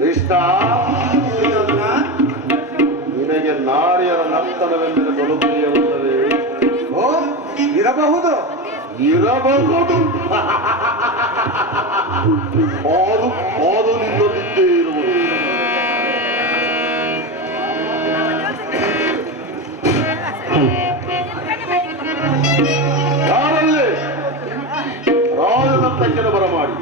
ಕೃಷ್ಣ, ನಿನಗೆ ನಾರಿಯರ ನರ್ತನವೆಂದರೆ ಬಲು ಪ್ರಿಯವುತ್ತದೆ. ಓ, ಇರಬಹುದು ಇರಬಹುದು. ಅದು ನಿನ್ನೊಂದಿದ್ದೇ ಇರುವುದು. ಯಾರಲ್ಲೇ ರಾಜನರ್ತಕ್ಕಿನ ಬರಮಾಡಿ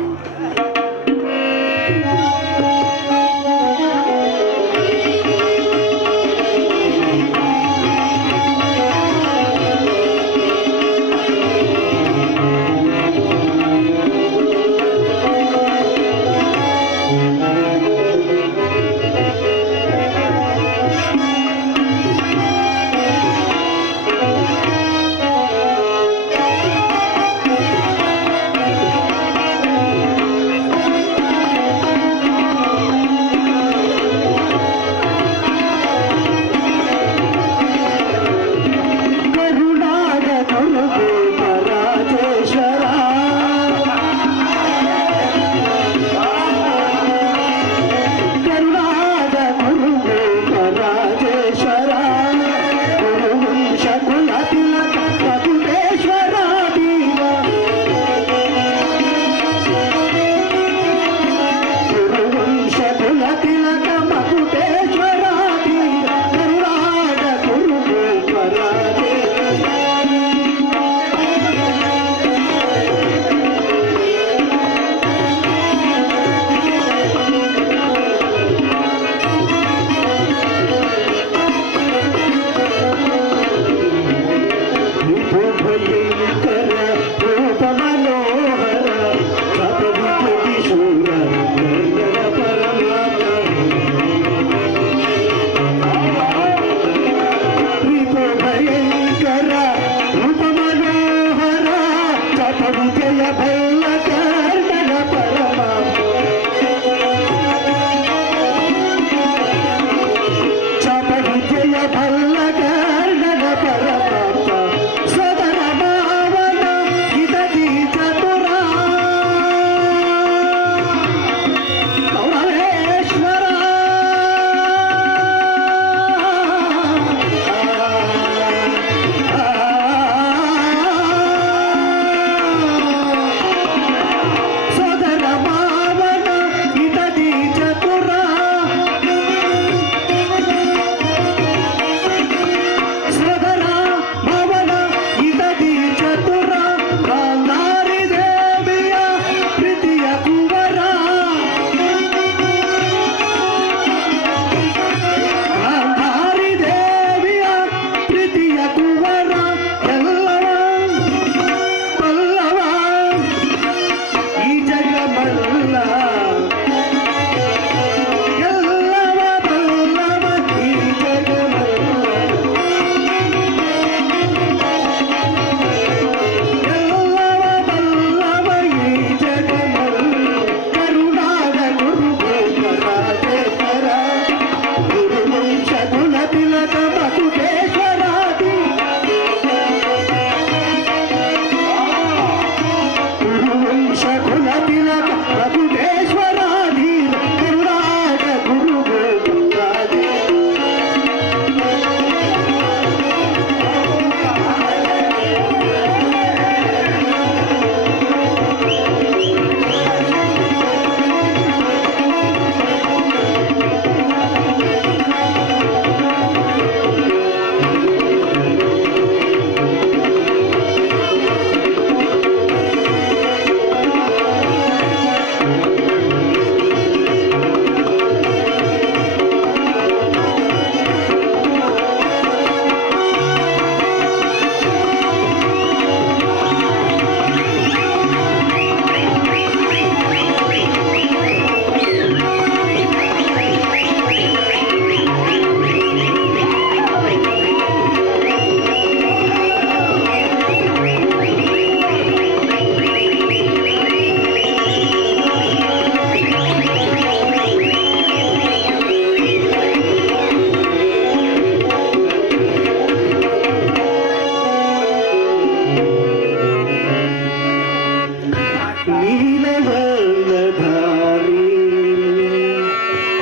ನೀಲವರ್ಣಧಾರಿ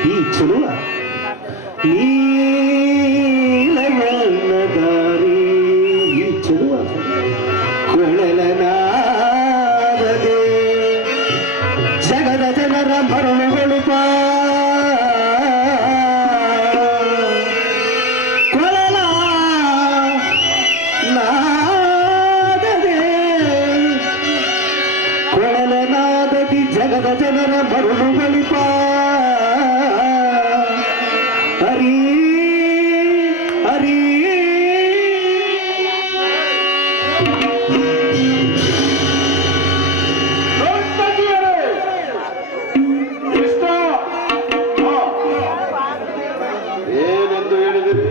ಈ ಚಲುವ ನೀಲವರ್ಣಧಾರಿ ಈ ಚಲುವ ಕೊಳಲನಾದದೆ ಜಗದ ಜನರ ಮರುಳುಗಳು ಕೊಳಲ ನಾದದೆ ಕೊಳಲನಾದದಿ ಜಗದ ಜನರ ಮರುಳುಗಳಿಪ ಹರಿ ಹರಿ ಕೃಷ್ಣ ಏನೆಂದು ಹೇಳಿದಿರಿ?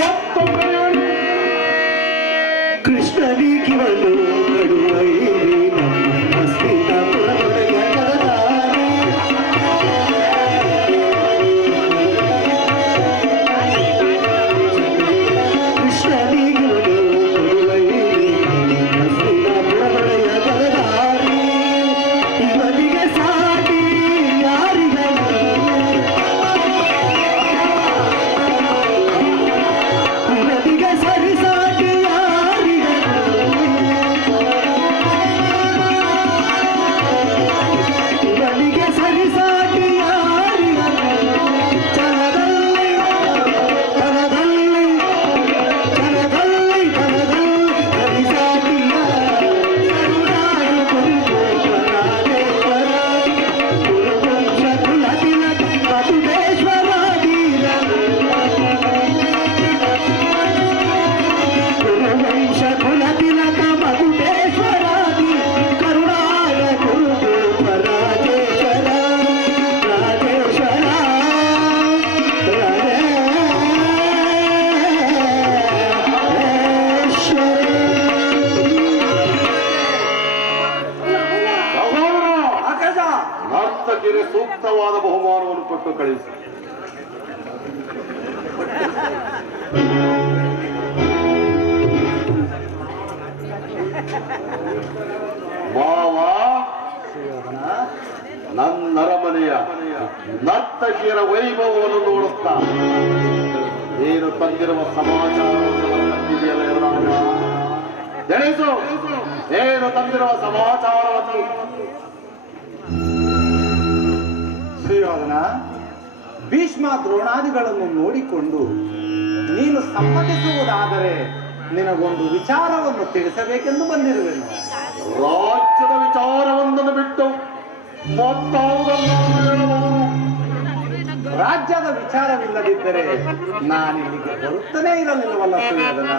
ಮತ್ತೊಮ್ಮೆ ಹೇಳಿ. ಕೃಷ್ಣನಿಗಿವನು ಕಡುವೈರಿ ನಮ್ಮ ಹಸ್ತಿನಾಪುರದೊಡೆಯ ಕರದಾರೆ. ಕೃಷ್ಣನಿಗಿವನು ಕಡುವೈರಿ ನಮ್ಮ ಹಸ್ತಿನಾಪುರದೊಡೆಯ ಕರದಾರೆ. ಇವನಿಗೆ ಸಾಟಿ ಯಾರಿಗಲ್ಲ ಇವನಿಗೆ ಸರಿಸಾಟಿ ಇವನಿಗೆ ಸರಿಸಾಟಿ ಚಲದಲ್ಲಿ ತನದಲ್ಲಿ ಚಲದಲ್ಲಿ ತನದಲ್ಲಿ ಸರಿಸಾಟಿಯ ಕರುಣಾಳು ಗುರುಗೋಪರಾಜೇಶ್ವರ ಗುರುವಂಶ ಕುಲತಿಲಕ ಮಧುರೇಶ್ವರ ಗುರುವಂಶ ಕುಲತಿಲಕ ಮಧುರೇಶ್ವರಾದಿ ಕರುಣಾಯ ಗುರುಗೋಪ ರಾಜೇಶ್ವರ ರಾಜೇಶ್ವರ ಸಹೋದರ, ಆಕಾಶ ನರ್ತಕಿಗೆ ಸೂಕ್ತವಾದ ಬಹುಮಾನವನ್ನು ಕೊಟ್ಟು ಕಳಿಸಿ. ಮಾವ, ನನ್ನರಮನೆಯ ನರ್ತಕಿಯರ ವೈಭವವನ್ನು ನೋಡುತ್ತಾ ನೀನು ತಂದಿರುವ ಸಮಾಚಾರವನ್ನು ತಿಳಿಸು. ಏನು ತಂದಿರುವ ಸಮಾಚಾರವನ್ನು? ಸುಯೋಧನ, ಭೀಷ್ಮ ದ್ರೋಣಾದಿಗಳನ್ನು ನೋಡಿಕೊಂಡು ನೀನು ಸಮ್ಮತಿಸುವುದಾದರೆ ನಿನಗೊಂದು ವಿಚಾರವನ್ನು ತಿಳಿಸಬೇಕೆಂದು ಬಂದಿರುವೆನು. ರಾಜ್ಯದ ವಿಚಾರವೊಂದನ್ನು ಬಿಟ್ಟು ಮತ್ತಾವುದನ್ನು ಹೇಳಬಹುದು? ರಾಜ್ಯದ ವಿಚಾರವಿಲ್ಲದಿದ್ದರೆ ನಾನಿಲ್ಲಿಗೆ ಬರುತ್ತಲೇ ಇರಲಿಲ್ಲವಲ್ಲ ಸುಯೋಧನ.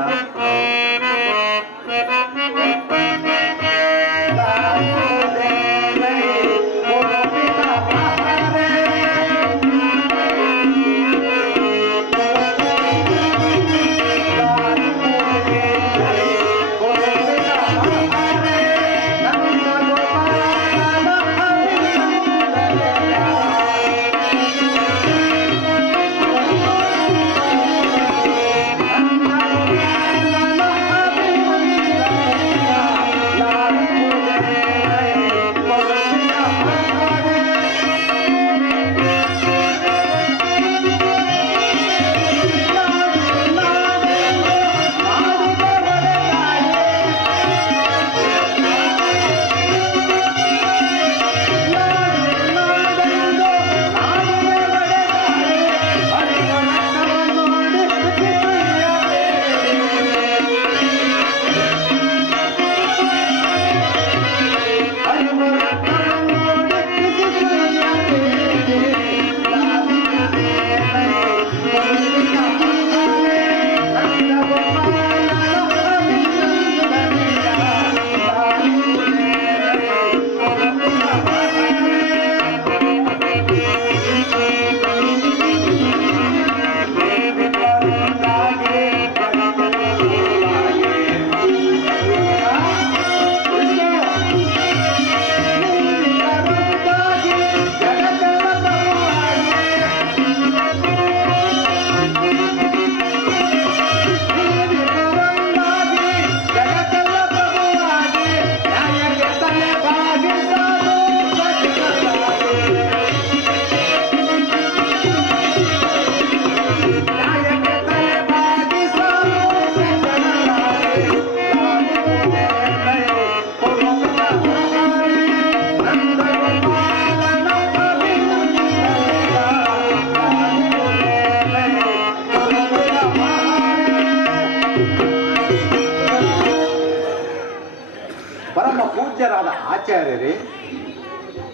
ಪರಮ ಪೂಜ್ಯರಾದ ಆಚಾರ್ಯರೇ,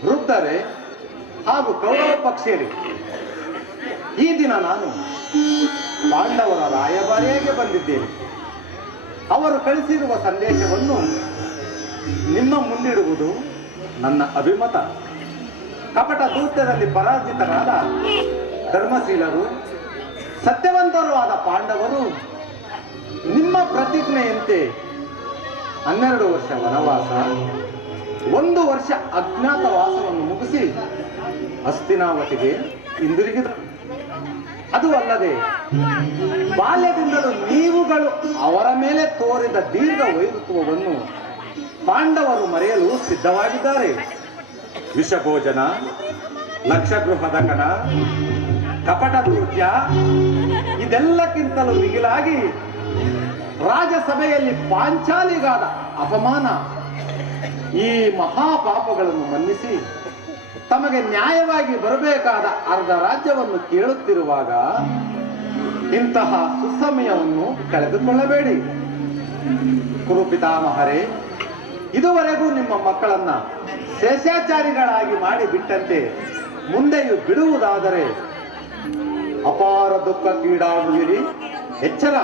ವೃದ್ಧರೇ ಹಾಗೂ ಕೌರವ ಪಕ್ಷಿಯರೇ, ಈ ದಿನ ನಾನು ಪಾಂಡವರ ರಾಯಭಾರಿಯಾಗಿ ಬಂದಿದ್ದೇನೆ. ಅವರು ಕಳಿಸಿರುವ ಸಂದೇಶವನ್ನು ನಿಮ್ಮ ಮುಂದಿಡುವುದು ನನ್ನ ಅಭಿಮತ. ಕಪಟ ದೂತ್ಯದಲ್ಲಿ ಪರಾಜಿತರಾದ ಧರ್ಮಶೀಲರು, ಸತ್ಯವಂತರೂ ಆದ ಪಾಂಡವರು ನಿಮ್ಮ ಪ್ರತಿಜ್ಞೆಯಂತೆ 12 ವರ್ಷ ವನವಾಸ, 1 ವರ್ಷ ಅಜ್ಞಾತವಾಸವನ್ನು ಮುಗಿಸಿ ಹಸ್ತಿನಾವತಿಗೆ ಹಿಂದಿರುಗಿದರು. ಅದು ಅಲ್ಲದೆ ಬಾಲ್ಯದಿಂದಲೂ ನೀವುಗಳು ಅವರ ಮೇಲೆ ತೋರಿದ ದೀರ್ಘ ವೈರುತ್ವವನ್ನು ಪಾಂಡವರು ಮರೆಯಲು ಸಿದ್ಧವಾಗಿದ್ದಾರೆ. ವಿಷಭೋಜನ, ಲಕ್ಷಗೃಹದಕನ, ಕಪಟ ಕೃತ್ಯ ಇದೆಲ್ಲಕ್ಕಿಂತಲೂ ಮಿಗಿಲಾಗಿ ರಾಜಸಭೆಯಲ್ಲಿ ಪಾಂಚಾಲಿಗಾದ ಅಪಮಾನ, ಈ ಮಹಾಪಾಪಗಳನ್ನು ಮನ್ನಿಸಿ ತಮಗೆ ನ್ಯಾಯವಾಗಿ ಬರಬೇಕಾದ ಅರ್ಧ ರಾಜ್ಯವನ್ನು ಕೇಳುತ್ತಿರುವಾಗ ಇಂತಹ ಸುಸಮಯವನ್ನು ಕಳೆದುಕೊಳ್ಳಬೇಡಿ. ಕುರುಪಿತಾಮಹರೇ, ಇದುವರೆಗೂ ನಿಮ್ಮ ಮಕ್ಕಳನ್ನ ಶೇಷಾಚಾರಿಗಳಾಗಿ ಮಾಡಿ ಬಿಟ್ಟಂತೆ ಮುಂದೆಯೂ ಬಿಡುವುದಾದರೆ ಅಪಾರ ದುಃಖಕ್ಕೀಡಾಗುವಿರಿ. ಎಚ್ಚರ,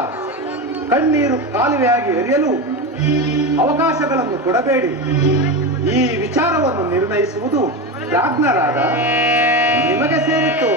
ಕಣ್ಣೀರು ಕಾಲುವೆಯಾಗಿ ಹರಿಯಲು ಅವಕಾಶಗಳನ್ನು ಕೊಡಬೇಡಿ. ಈ ವಿಚಾರವನ್ನು ನಿರ್ಣಯಿಸುವುದು ರಾಜ್ಞರಾದ ನಿಮಗೆ ಸೇರಿತ್ತು.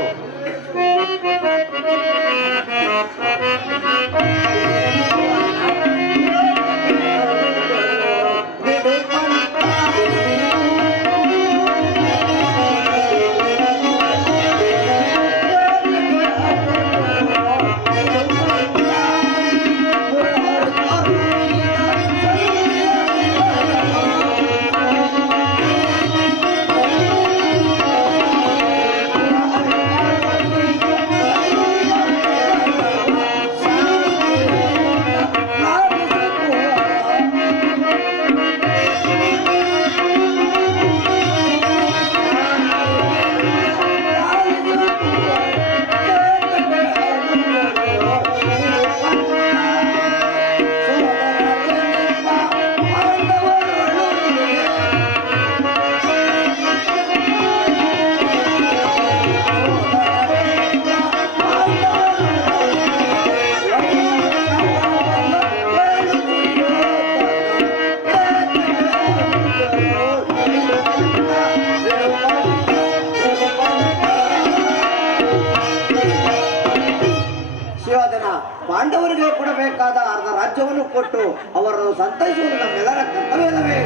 ಪಾಂಡವರಿಗೆ ಕೊಡಬೇಕಾದ ಅರ್ಧ ರಾಜ್ಯವನ್ನು ಕೊಟ್ಟು ಅವರನ್ನು ಸಂತೈಸುವುದು ನಮ್ಮೆಲ್ಲರ ಕರ್ತವ್ಯವೇ.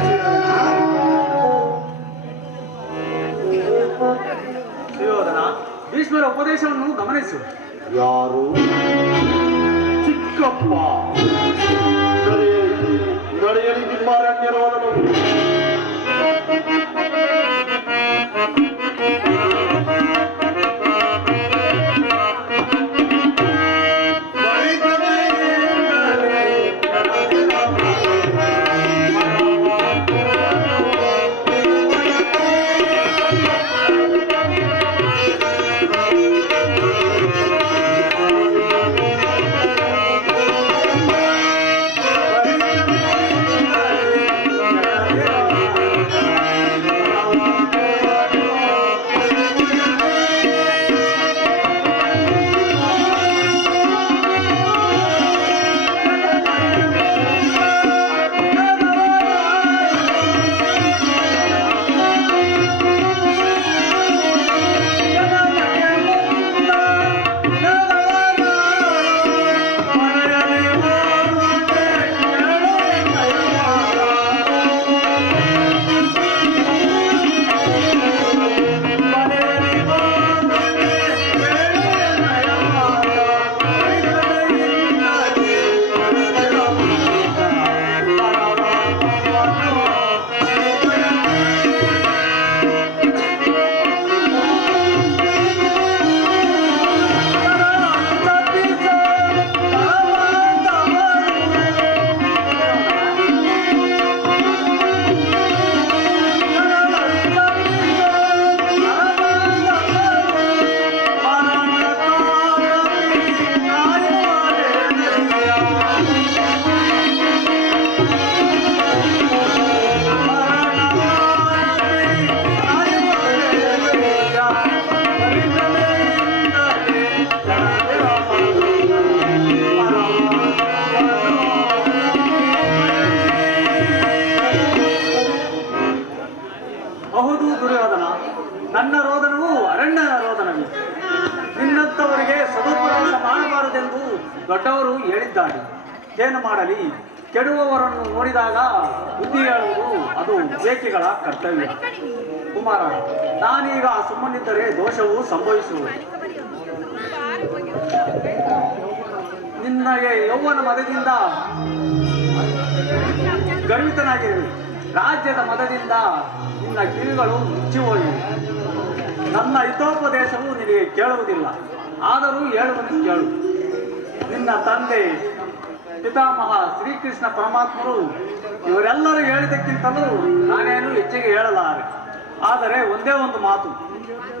ಸುಯೋಧನ, ಭೀಷ್ಮರ ಉಪದೇಶವನ್ನು ಗಮನಿಸು. ಯಾರು? ಚಿಕ್ಕಪ್ಪ. ನಡೆಯಲಿ ನಿಮ್ಮ ಅರಣ್ಯರೋಧನವು. ದೊಡ್ಡವರು ಹೇಳಿದ್ದಾರೆ, ಏನು ಮಾಡಲಿ, ಕೆಡುವವರನ್ನು ನೋಡಿದಾಗ ಬುದ್ಧಿ ಹೇಳುವುದು ಅದು ವಿವೇಕಿಗಳ ಕರ್ತವ್ಯ. ಕುಮಾರ, ನಾನೀಗ ಸುಮ್ಮನಿದ್ದರೆ ದೋಷವು ಸಂಭವಿಸುವುದು. ನಿನ್ನಗೆ ಯೌವನ ಮದದಿಂದ ಗರ್ವಿತನಾಗಿರು, ರಾಜ್ಯದ ಮದದಿಂದ ನಿನ್ನ ಕಿವಿಗಳು ಮುಚ್ಚಿ ಹೋಗಿವೆ. ನನ್ನ ಹಿತೋಪದೇಶವು ನಿನಗೆ ಕೇಳುವುದಿಲ್ಲ, ಆದರೂ ಹೇಳುವುದನ್ನು ಕೇಳು. ನಿನ್ನ ತಂದೆ ಪಿತಾಮಹ ಶ್ರೀಕೃಷ್ಣ ಪರಮಾತ್ಮರು ಇವರೆಲ್ಲರೂ ಹೇಳಿದ್ದಕ್ಕಿಂತಲೂ ನಾನೇನು ಹೆಚ್ಚಿಗೆ ಹೇಳಲಾರೆ. ಆದರೆ ಒಂದೇ ಒಂದು ಮಾತು,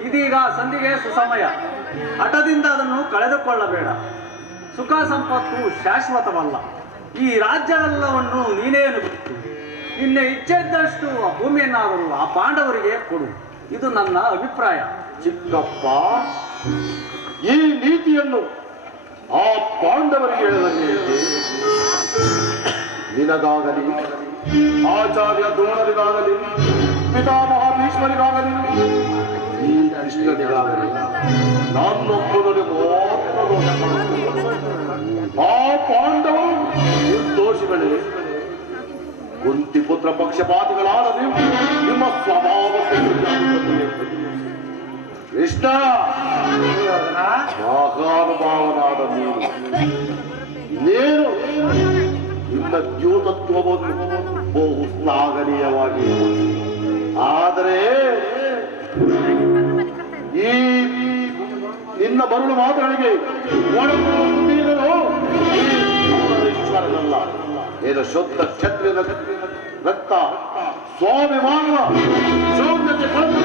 ಇದೀಗ ಸಂಧಿಗೆ ಸುಸಮಯ, ಹಠದಿಂದ ಅದನ್ನು ಕಳೆದುಕೊಳ್ಳಬೇಡ. ಸುಖ ಸಂಪತ್ತು ಶಾಶ್ವತವಲ್ಲ. ಈ ರಾಜ್ಯವೆಲ್ಲವನ್ನು ನೀನೇನು ಬಿಟ್ಟು ನಿನ್ನ ಇಚ್ಛೆದ್ದಷ್ಟು ಆ ಭೂಮಿಯನ್ನಾದರೂ ಆ ಪಾಂಡವರಿಗೆ ಕೊಡು. ಇದು ನನ್ನ ಅಭಿಪ್ರಾಯ. ಚಿಕ್ಕಪ್ಪ, ಈ ನೀತಿಯನ್ನು ಆ ಪಾಂಡವರಿಗೆ ಹೇಳದಂತೆ ನಿನಗಾಗಲಿ, ಆಚಾರ್ಯ ದ್ರೋಣರಿಗಾಗಲಿ, ಪಿತಾಮಹ ಭೀಷ್ಮರಿಗಾಗಲಿ, ಈ ಕೃಷ್ಣನಿಗಾಗಲಿ ನಾನೊಬ್ಬನಲ್ಲಿ ಮಾತ್ರ ದೋಷ ಕಾಣುತ್ತೇನೆ. ಆ ಪಾಂಡವರು ನಿರ್ದೋಷಿಗಳೇ. ಕುಂತಿಪುತ್ರ ಪಕ್ಷಪಾತಿಗಳಾದ ನೀವು ನಿಮ್ಮ ಸ್ವಭಾವಕ್ಕೆ ಕೃಷ್ಣ ಮಹಾನುಭಾವನಾದ ನೀನು ನಿನ್ನ ದ್ಯೂತತ್ವವನ್ನು ಬಹು ಶ್ಲಾಘನೀಯವಾಗಿ, ಆದರೆ ಈ ನಿನ್ನ ಬರುಳು ಮಾತುಗಳಿಗೆ ಈಶ್ವರನಲ್ಲ, ಏನು ಶುದ್ಧ ಕ್ಷತ್ರಿಯ ರಕ್ತ ಸ್ವಾಭಿಮಾನವ ಶೂನ್ಯತೆ ಕೊಳತು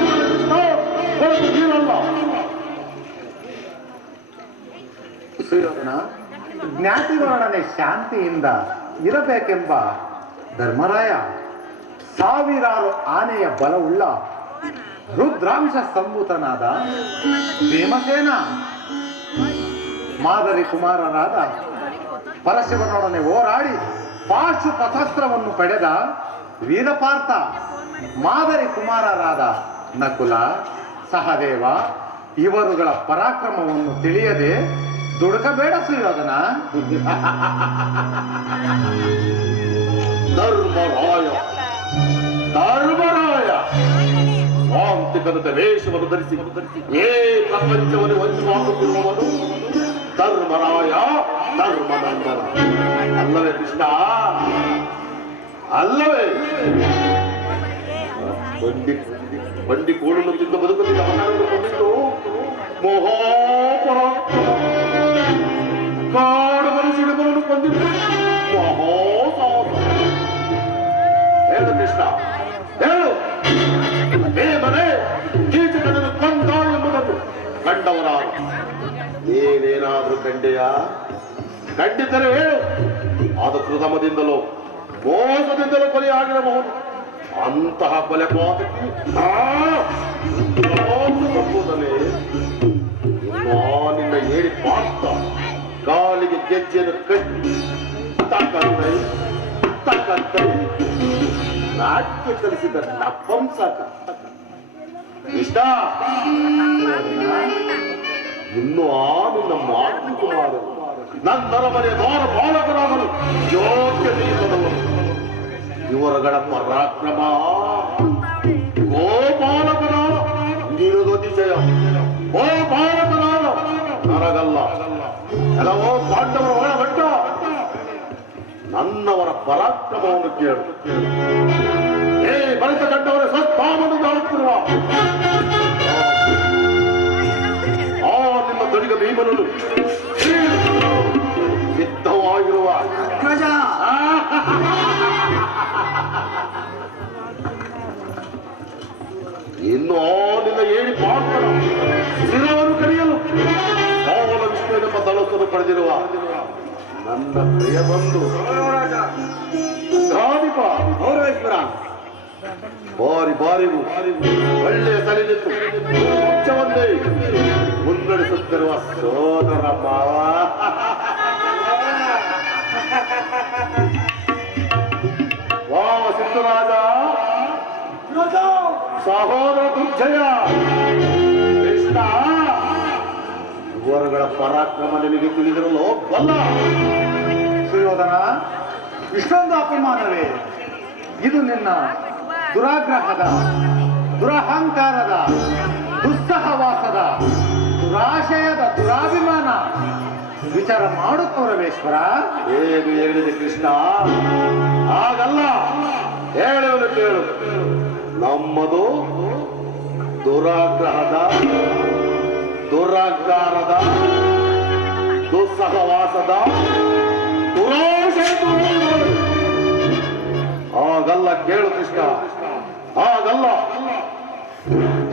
ನೀರಲ್ಲ. ಸುಯೋಧನ, ಜ್ಞಾತಿಗಳೊಡನೆ ಶಾಂತಿಯಿಂದ ಇರಬೇಕೆಂಬ ಧರ್ಮರಾಯ ಸಾವಿರಾರು ಆನೆಯ ಬಲವುಳ್ಳ ರುದ್ರಾಂಶ ಸಂಭೂತನಾದ ಭೀಮಸೇನ, ಮಾದರಿ ಕುಮಾರರಾದ ಪರಶಿವನೊಡನೆ ಹೋರಾಡಿ ಪಾಶುಪಥಾಸ್ತ್ರವನ್ನು ಪಡೆದ ವೀರಪಾರ್ಥ, ಮಾದರಿ ಕುಮಾರರಾದ ನಕುಲ, ಸಹದೇವ ಇವರುಗಳ ಪರಾಕ್ರಮವನ್ನು ತಿಳಿಯದೆ ದುಡುಕಬೇಡ ಸುಯೋಧನ. ಧರ್ಮರಾಯ ಧರ್ಮರಾಯ ಸ್ವಾಂತಿಕದ ವೇಷವನ್ನು ಧರಿಸಿ ಏ ಪ್ರಪಂಚವನ್ನು ವಂಚವಾಗುತ್ತಿರುವವನು ಧರ್ಮರಾಯ ಧರ್ಮನಂದನ ಅಲ್ಲವೇ ಕೃಷ್ಣ? ಅಲ್ಲವೇ? ಬಂಡಿ ಕೋಡಲು ತಿಂದು ಬದುಕುತ್ತಿದ್ದ ಮನವನ್ನು ಕೊಂದಿದ್ದು ಮಹಾಪರಾಕ್ರಮ, ಕಾಡು ಮನುಷ್ಯನನ್ನು ಕೊಂದಿದ್ದು ಮಹಾಸಾಹಸ. ಹೇಳು ಕೃಷ್ಣ, ಹೇಳು. ಮನೆ ಕೀಚಕನನ್ನು ಕೊಂದ ಎಂಬುದನ್ನು ಕಂಡವರಾರು ನೀನೇನಾದ್ರೂ ಕಂಡೆಯ? ಕಂಡಿದ್ದರೆ ಹೇಳು. ಅದು ಕೃತಮದಿಂದಲೋ ಮೋಸದಿಂದಲೂ ಕೊಲೆಯಾಗಿರಬಹುದು. ಅಂತಹ ಕೊಲೆ ಪಾತಕಿ ಸಂಬುದನೆ ನಿನ್ನ ಹೇಳಿ ಪಾತ್ರ ಕಾಲಿಗೆ ಗೆಜ್ಜೆಯನ್ನು ಕಟ್ಟಿ ತಕ್ಕಂತೈ ತಕ್ಕಂತೈ ನಾಟ್ಯ ಕಲಿಸಿದ ನಪಂಸಕ ಇಷ್ಟ. ಇನ್ನು ಆ ನಿನ್ನ ಮಾತು ಕುಮಾರರು ನನ್ನ ಮನೆ ದ್ವಾರ ಬಾಲಕರಾಗಲು ಯೋಗ್ಯತೆ ಇಲ್ಲದವರು. ಇವರುಗಳ ಪರಾಕ್ರಮ ಗೋಪಾಲಕನಾದ ನಿರುದತಿಶಯ, ಗೋಪಾಲಕನಾದ ನನಗಲ್ಲ. ಕೆಲವೋ ಪಾಂಡವರ ಒಳಗಟ್ಟ ನನ್ನವರ ಪರಾಕ್ರಮವನ್ನು ಕೇಳು. ಏ ಬಲಿತ ಕಂಡವರ ಸ್ವಸ್ಥಾನವನ್ನು ಕಾಣುತ್ತಿರುವ ಆ ನಿಮ್ಮ ದೊಡಿಗ ಭೀಮನನ್ನು ಸಿದ್ಧವಾಗಿರುವ ಇನ್ನು ನಿನ್ನ ಏಳಿ ಪಾತ್ರ ಶಿರವನ್ನು ಕರೆಯಲು ಮೋಹನ ವಿಷ್ಣುವೆಂಬ ಧನಸ್ಸನ್ನು ಪಡೆದಿರುವ ನನ್ನ ಪ್ರಿಯ ಬಂಧು ಗಾದಿಪ ಗೌರವೇಶ್ವರ ಬಾರಿಗೂ ಒಳ್ಳೆಯ ತಲೆದಿತ್ತು ಉಚ್ಚವನ್ನೇ ಮುನ್ನಡೆಸುತ್ತಿರುವ ಸೋದರ ಮಾವ ವಾವ ಸಿದ್ಧರಾಜ, ಸಹೋದರ ದುರ್ಜಯ ಕೃಷ್ಣ, ಇವರುಗಳ ಪರಾಕ್ರಮ ನಿನಗೆ ತಿಳಿದಿರಲು ಬಲ್ಲ. ಸುಯೋಧನ, ಇಷ್ಟೊಂದು ಅಪಮಾನವೇ? ಇದು ನಿನ್ನ ದುರಾಗ್ರಹದ, ದುರಹಂಕಾರದ, ದುಸ್ಸಹವಾಸದ, ದುರಾಶಯದ, ದುರಾಭಿಮಾನ. ವಿಚಾರ ಮಾಡು ಕೌರವೇಶ್ವರ. ಏನು ಹೇಳಿದೆ ಕೃಷ್ಣ? ಹಾಗಲ್ಲ, ಹೇಳುವುದು ಕೇಳು. ನಮ್ಮದು ದುರಾಗ್ರಹದ, ದುರಹಂಕಾರದ, ದುಸ್ಸಹವಾಸದ, ದುರಾಶಯದ. ಹಾಗಲ್ಲ ಕೇಳು ಕೃಷ್ಣ, ಹಾಗಲ್ಲ.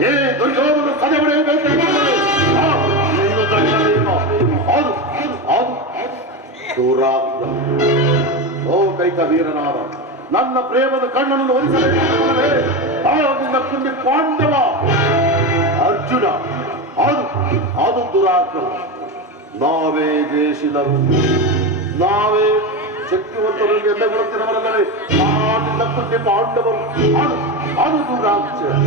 ಏ ದುರ್ಯೋಧನ ಸದೆ ದುರಾಗ್ರಹ. ಓ ಕೈಕ ವೀರನಾದ, ನನ್ನ ಪ್ರೇಮದ ಕಣ್ಣನ್ನು ಒಲಿಸಲೇ ನಿನ್ನ ಕುಂದಿ ಪಾಂಡವ ಅರ್ಜುನ. ಅದು ದುರಾಗ್ರಹ. ನಾವೇ ಜಯಿಸಿದರು, ನಾವೇ ಶಕ್ತಿವಂತರು ಎಲ್ಲ ಗುರುತಿನವರಲ್ಲವೇ ನಿನ್ನ ಕುಂದಿ ಪಾಂಡವರು. ಅದು ದುರಾಗ್ರಹ.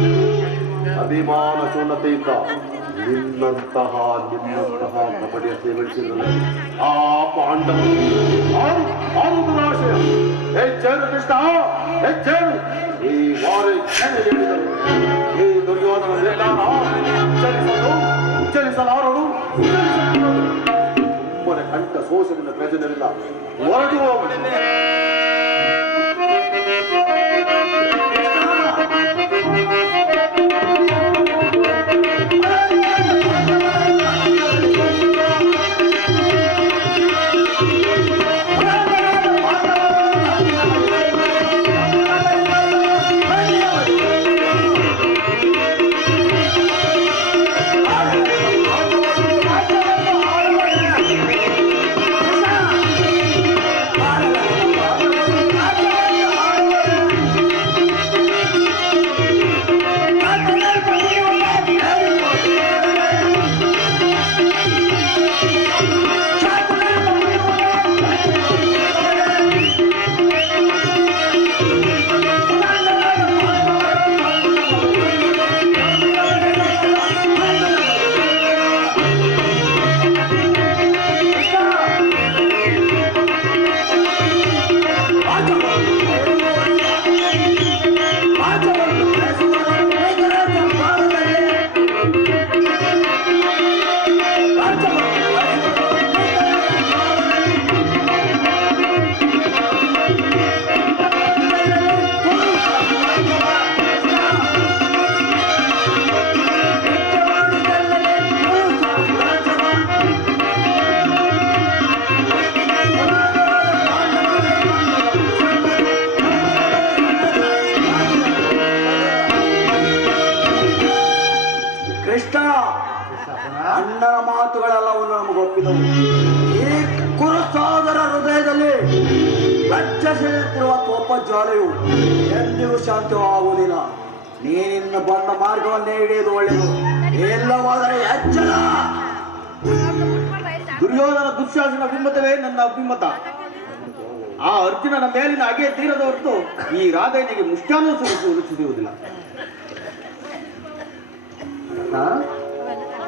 ಅಭಿಮಾನ ಶೂನ್ಯತೆಯಿಂದ ನಿನ್ನಂತಹ ಕಬಡ್ಡಿಯ ಸೇವಳಿಸಿದರೆ ಆ ಪಾಂಡವರು ಅದು ದುರಾಶಯ. ಹೆಚ್ಚೇನು ಕೃಷ್ಣ, ಹೆಚ್ಚೇನು. ಈ ವಾರ ಹೇಳಿದರು ಈ ದುರ್ಯೋಧನ ಉಚ್ಚರಿಸಲಾರರು. ಸುಮ್ಮನೆ ಕಂಠ ಶೋಷಣೆಯ ಪ್ರಯೋಜನವಿಲ್ಲ. ಹೊರಟು ಹೋಗಲಿ. ಅಣ್ಣನ ಮಾತುಗಳೆಲ್ಲವನ್ನು ನಮಗೆ ಒಪ್ಪಿದವು. ಈ ಕುರುಸಾದರ ಹೃದಯದಲ್ಲಿ ಪ್ರಜ್ವಲಿಸುತ್ತಿರುವ ಕೋಪ ಜ್ವಾಲೆಯು ಎಂದಿಗೂ ಶಾಂತವಾಗುವುದಿಲ್ಲ. ನೀನಿನ್ನ ಬಂದ ಮಾರ್ಗವನ್ನೇ ಹಿಡಿಯುವುದು ಒಳ್ಳೆಯದು. ಎಲ್ಲವಾದರೆ ಎಚ್ಚರ. ದುರ್ಯೋಧನ ದುಶ್ಯಾಸನ ಅಭಿಮತವೇ ನನ್ನ ಅಭಿಮತ. ಆ ಅರ್ಜುನನ ಮೇಲಿನ ಹಾಗೆ ತೀರದ ಹೊರತು ಈ ರಾಧೆಯನಿಗೆ ಮುಷ್ಟಾನು ಸುರಿಸುವುದಿಲ್ಲ.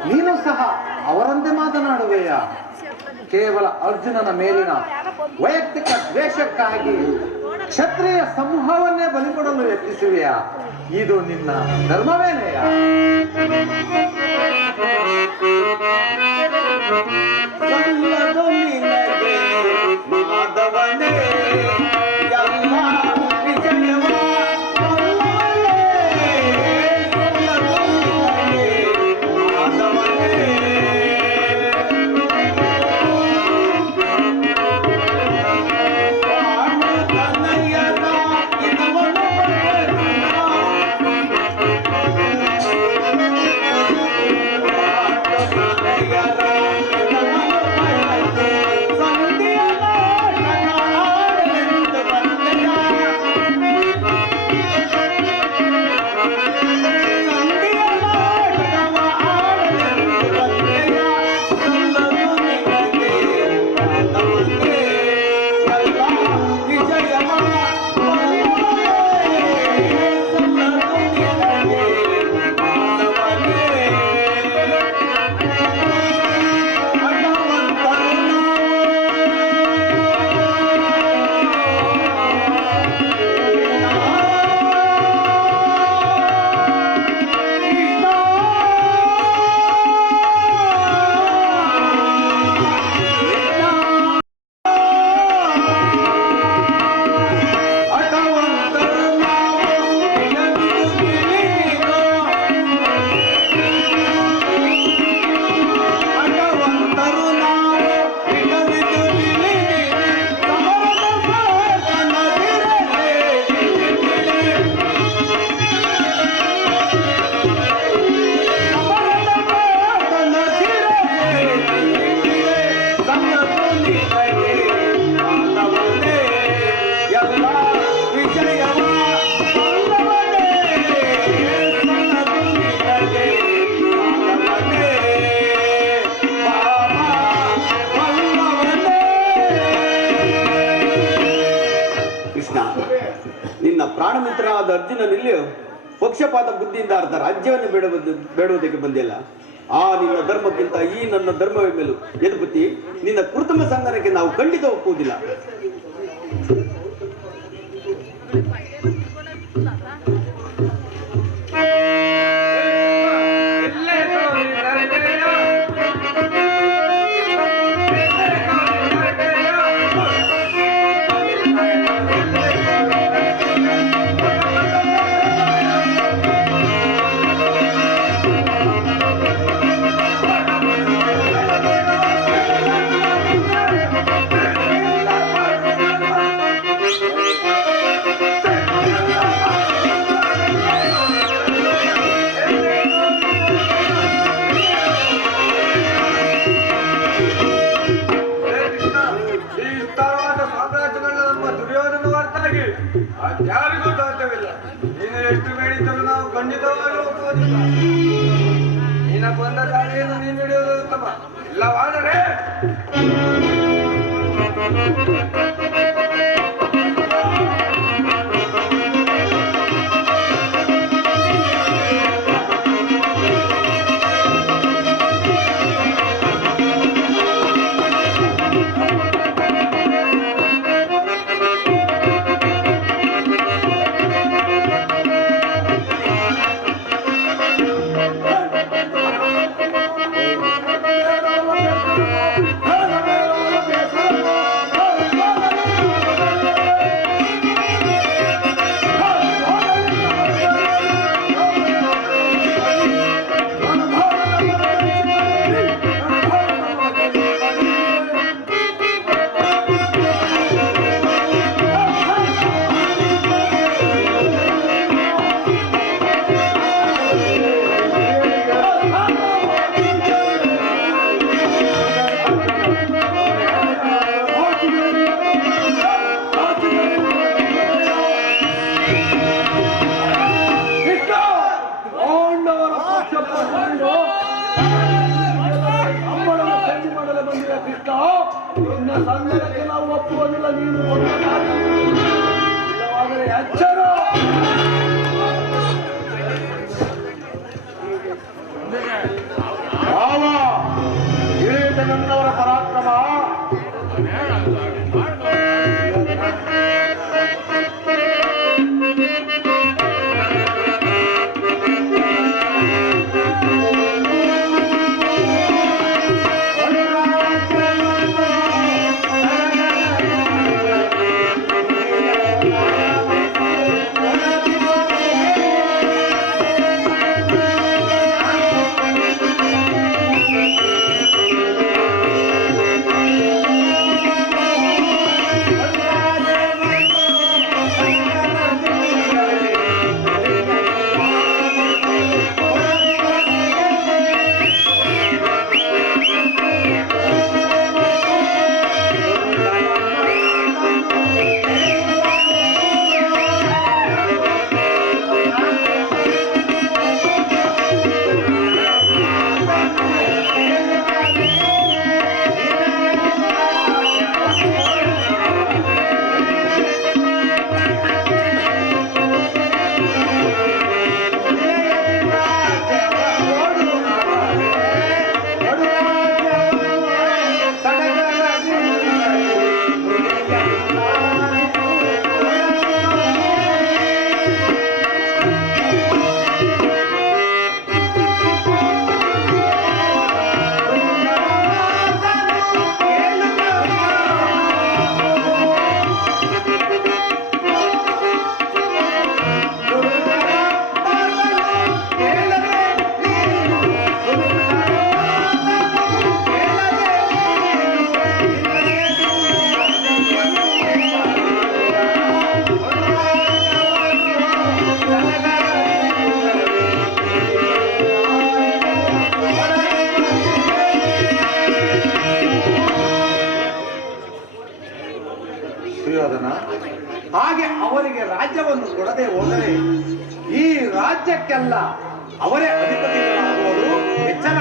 ನೀನು ಸಹ ಅವರಂತೆ ಮಾತನಾಡುವೆಯಾ? ಕೇವಲ ಅರ್ಜುನನ ಮೇಲಿನ ವೈಯಕ್ತಿಕ ದ್ವೇಷಕ್ಕಾಗಿ ಕ್ಷತ್ರಿಯ ಸಮೂಹವನ್ನೇ ಬಲಿಕೊಡಲು ಯತ್ನಿಸುವೆಯಾ? ಇದು ನಿನ್ನ ಧರ್ಮವೇನೆಯಾ? ನಿಲ್ಲಿ ಪಕ್ಷಪಾತ ಬುದ್ಧಿಯಿಂದ ಅರ್ಧ ರಾಜ್ಯವನ್ನು ಬೇಡುವುದಕ್ಕೆ ಬಂದಿಲ್ಲ. ಆ ನಿನ್ನ ಧರ್ಮಕ್ಕಿಂತ ಈ ನನ್ನ ಧರ್ಮವೇ ಮೇಲು. ಯದುಪತಿ, ನಿನ್ನ ಕೃತಮ ಸಂಧಾನಕ್ಕೆ ನಾವು ಖಂಡಿತ ಒಪ್ಪುವುದಿಲ್ಲ. ಯಾರಿಗೂ ಸಾಧ್ಯವಿಲ್ಲ. ನೀನು ಎಷ್ಟು ಬೇಡಿದ್ದರೂ ನಾವು ಖಂಡಿತವಾಗಿ ಒಪ್ಪುವುದಿಲ್ಲ. ನಿನ್ನ ಬಂದ ದಾರಿಯನ್ನು ನೀನು ಹಿಡಿಯುವುದು ಉತ್ತಮ. ಇಲ್ಲವಾದರೆ ಸಂಧಾನಕ್ಕೆ ನಾವು ಒಪ್ಪುವುದಿಲ್ಲ. ನೀನು ಇಲ್ಲವಾದರೆ ಎಚ್ಚರ. ನನ್ನವರ ಪರಾಕ್ರಮ ಹಾಗೆ ಅವರಿಗೆ ರಾಜ್ಯವನ್ನು ಕೊಡದೆ ಹೋದರೆ ಈ ರಾಜ್ಯಕ್ಕೆಲ್ಲ ಅವರೇ ಅಧಿಪತಿಗಳಾಗುವುದು ಎಚ್ಚರ.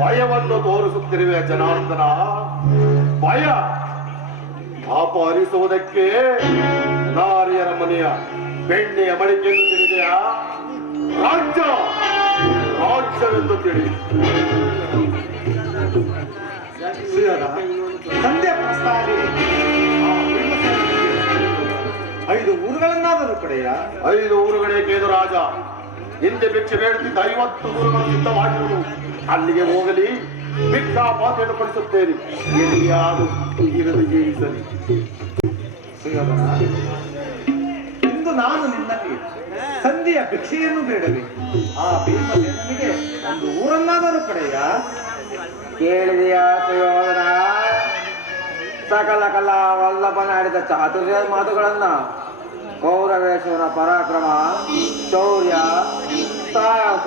ಭಯವನ್ನು ತೋರಿಸುತ್ತಿರುವೆ ಜನಾರ್ದನ. ಭಯ ಪಾಪ ಹರಿಸುವುದಕ್ಕೆ ನಾರಿಯರ ಮನೆಯ ಬೆಣ್ಣೆಯ ಮಡಿಕೆಯನ್ನು ತಿಳಿದೆಯಾ? ರಾಜ್ಯ ರಾಜ್ಯವೆಂದು ತಿಳಿ. ಸಂಧ್ಯಾ ಪ್ರಸ್ತಾವಿ 5 ಊರುಗಳನ್ನಾದರೂ ಕಡೆಯ 5 ಊರುಗಳೇ ಕೇದು ರಾಜ. ಹಿಂದೆ ಭಿಕ್ಷೆ ಬೇಡುತ್ತಿದ್ದ 50 ಊರುಗಳು ಸಿದ್ಧವಾಗಿರುವುದು. ಅಲ್ಲಿಗೆ ಹೋಗಲಿ, ಭಿಕ್ಷಾ ಪಾತ್ರೆಯನ್ನು ಪಡಿಸುತ್ತೇನೆ. ಎಲ್ಲಿಯಾದರೂ ಇರಲು ಜೀವಿಸಲಿ. ಇಂದು ನಾನು ನಿನ್ನಲ್ಲಿ ಸಂಧಿಯ ಭಿಕ್ಷೆಯನ್ನು ಬೇಡಬೇಕು. ಆ ಭೀಮಸೇನಿಗೆ ಒಂದು ಊರನ್ನಾದರೂ ಕಡೆಯ ಕೇಳಿದೆಯಾ ಸುಯೋಧನ? ಸಕಲ ಕಲಾ ವಲ್ಲಭನ ಆಡಿದ ಚಾತುರ್ಯ ಮಾತುಗಳನ್ನ, ಕೌರವೇಶ್ವರ ಪರಾಕ್ರಮ, ಶೌರ್ಯ, ಸಾಹಸ,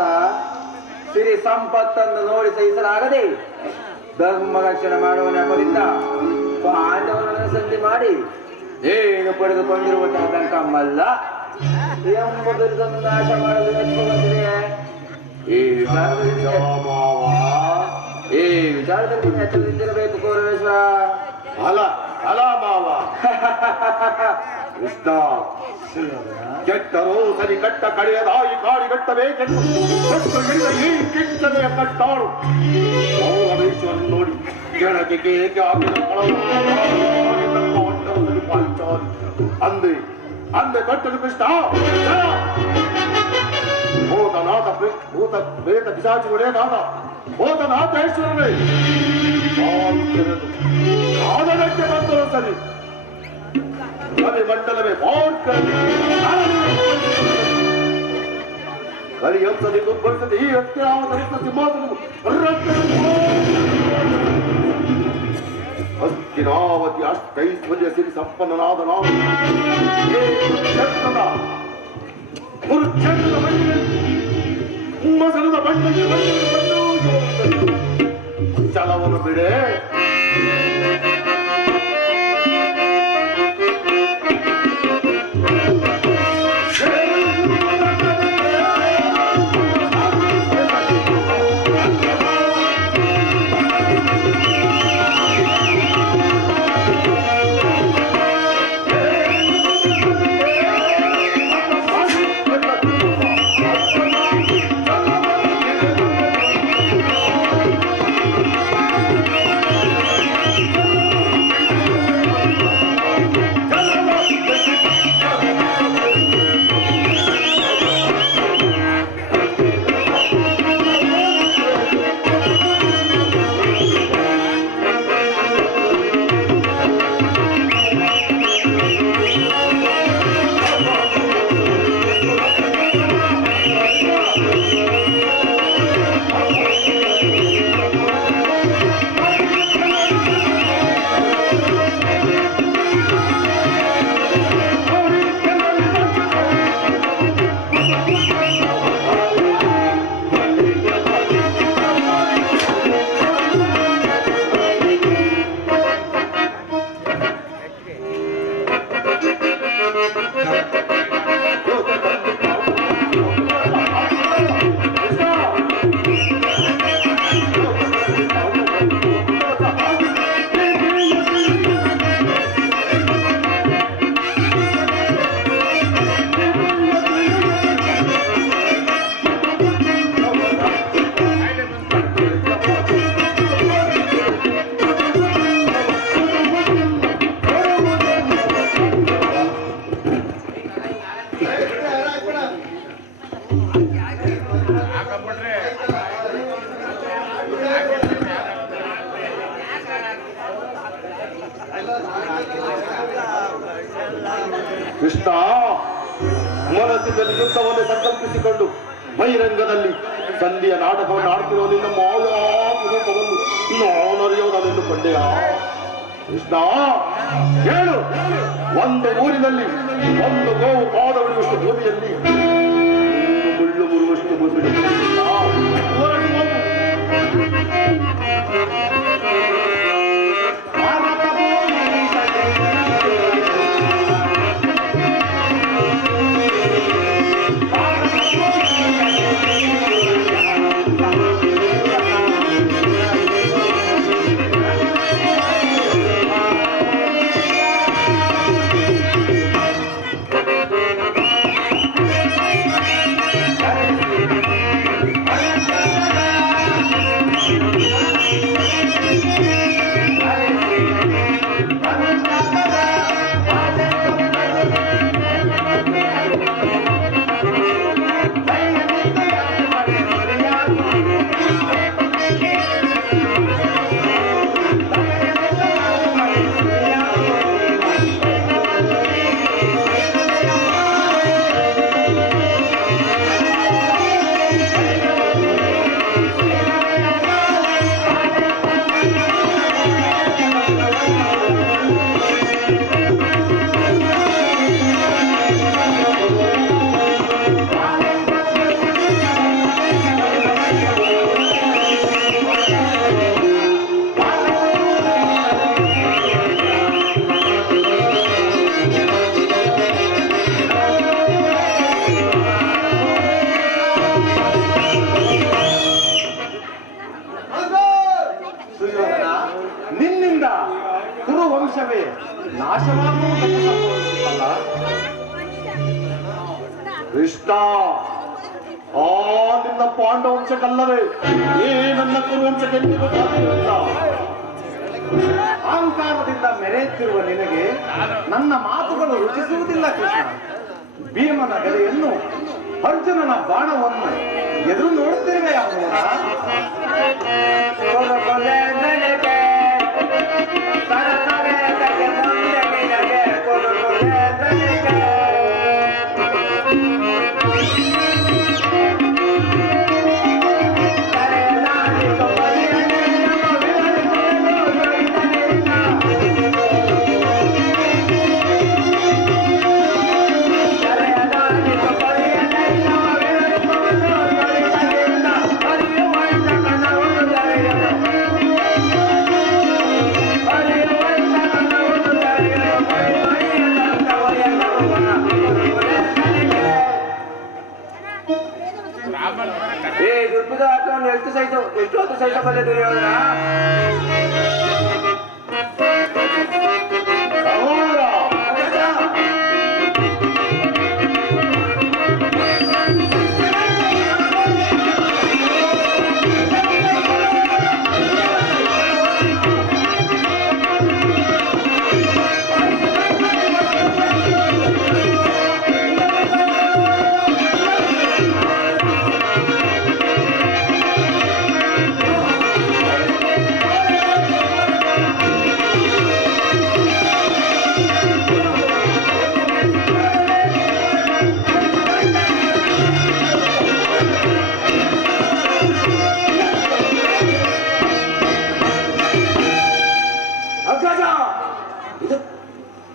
ಸಿರಿ ಸಂಪತ್ತನ್ನು ನೋಡಿ ಸಹಿಸಲಾಗದೆ ಧರ್ಮ ರಕ್ಷಣೆ ಮಾಡುವ ನೆಪದಿಂದ ಪಾಂಡವರನ್ನು ಸಂಧಿ ಮಾಡಿ ಏನು ಪಡೆದುಕೊಂಡಿರುವಂತಹ ತನಕಮ್ಮಲ್ಲ ಎಂಬುದನ್ನು ನಾಶ ಮಾಡಲು ನೆಚ್ಚಿಕೊಂಡಿದೆ. ಈ ವಿಚಾರದಲ್ಲಿ ಎಚ್ಚರದಿಂದಿರಬೇಕು ಕೌರವೇಶ್ವರ. ಅಲ ಅಲ ಮಾವ ಕೃಷ್ಣ, ಕೆಟ್ಟರು ಸರಿ ಕಟ್ಟ ಕಡೆಯದಾಯಿ ಕಾಡಿಗಟ್ಟಬೇಕೆಂದು ಈ ಕಿಚ್ಚನೆಯ ಕಟ್ಟಾಳು ಕೌರವೇಶ್ವರನ್ ನೋಡಿ ಕೆಳಗೆ ಕೇಕೆ ಹಾಕಿದ ಪಾಂಚಾಲಿ ಅಂದೆ ಅಂದೆ ಕಟ್ಟಲು ಕೃಷ್ಣ. ಭೂತನಾಥ ಭೂತ ಪ್ರೇತ ಪಿಶಾಚಿಗಳೇನಾದ ಭೂತನಾಥೇಶ್ವರನೇ ಆದನಕ್ಕೆ ಬಂದರು ಸರಿ. ಕವಿ ಮಂಡಲವೇ ಕಲಿಯಂಸದಿ ದುರ್ಬಲಿಸದೆ ಈ ಅತ್ಯಾವತರಿತ ಸಿಂಹಾಸನವು ಹಸ್ತಿನಾವತಿ ಅಷ್ಟೈಶ್ವರ್ಯ ಸಿರಿ ಸಂಪನ್ನನಾದ ನಾವು ಕುರುಕ್ಷೇತ್ರದ ಮಸಣದ ಛಲವನ್ನು ಬಿಡೆ. ಕೃಷ್ಣ ಮನಸ್ಸಿನಲ್ಲಿ ಯುದ್ಧವನ್ನು ಸಂಕಲ್ಪಿಸಿಕೊಂಡು ಬಹಿರಂಗದಲ್ಲಿ ಸಂಧಿಯ ನಾಟಕವನ್ನು ಆಡ್ತಿರುವ ನಿನ್ನ ರೂಪವನ್ನು ನಾನು ಅರಿಯೋದನ್ನು ಕೊಂಡೆಯ ಕೃಷ್ಣ. ಹೇಳು, ಒಂದು ಊರಿನಲ್ಲಿ ಒಂದು ಗೋವು ಪಾದವಿಡುವಷ್ಟು ಭೂಮಿಯಲ್ಲಿ ಮುಳ್ಳು ಮುರುವಷ್ಟು ಭೂಮಿ ವಂಶವೇ ನಾಶವಾಗುವುದಕ್ಕೆ ಸಂಭವಿಸುತ್ತಲ್ಲ. ಕೃಷ್ಣ, ಆ ನಿನ್ನ ಪಾಂಡವ ವಂಶಕ್ಕಲ್ಲವೇ ಈ ನನ್ನ ಕುರುವಂಶಕ್ಕೆ ಎಂದಿಗೂ ಸಾಧ್ಯವಿಲ್ಲ. ಅಹಂಕಾರದಿಂದ ಮೆರೆಯುತ್ತಿರುವ ನಿನಗೆ ನನ್ನ ಮಾತುಗಳು ರುಚಿಸುವುದಿಲ್ಲ ಕೃಷ್ಣ. ಭೀಮನ ಗದೆಯನ್ನು, ಅರ್ಜುನನ ಬಾಣವನ್ನು ಎದುರು ನೋಡುತ್ತಿರುವೆ ಅಮ್ಮೋರ. ಎಷ್ಟು ಹೊತ್ತು ಸಹಿತ ಬಲ್ಲೆ ದುರ್ಯೋಧನ?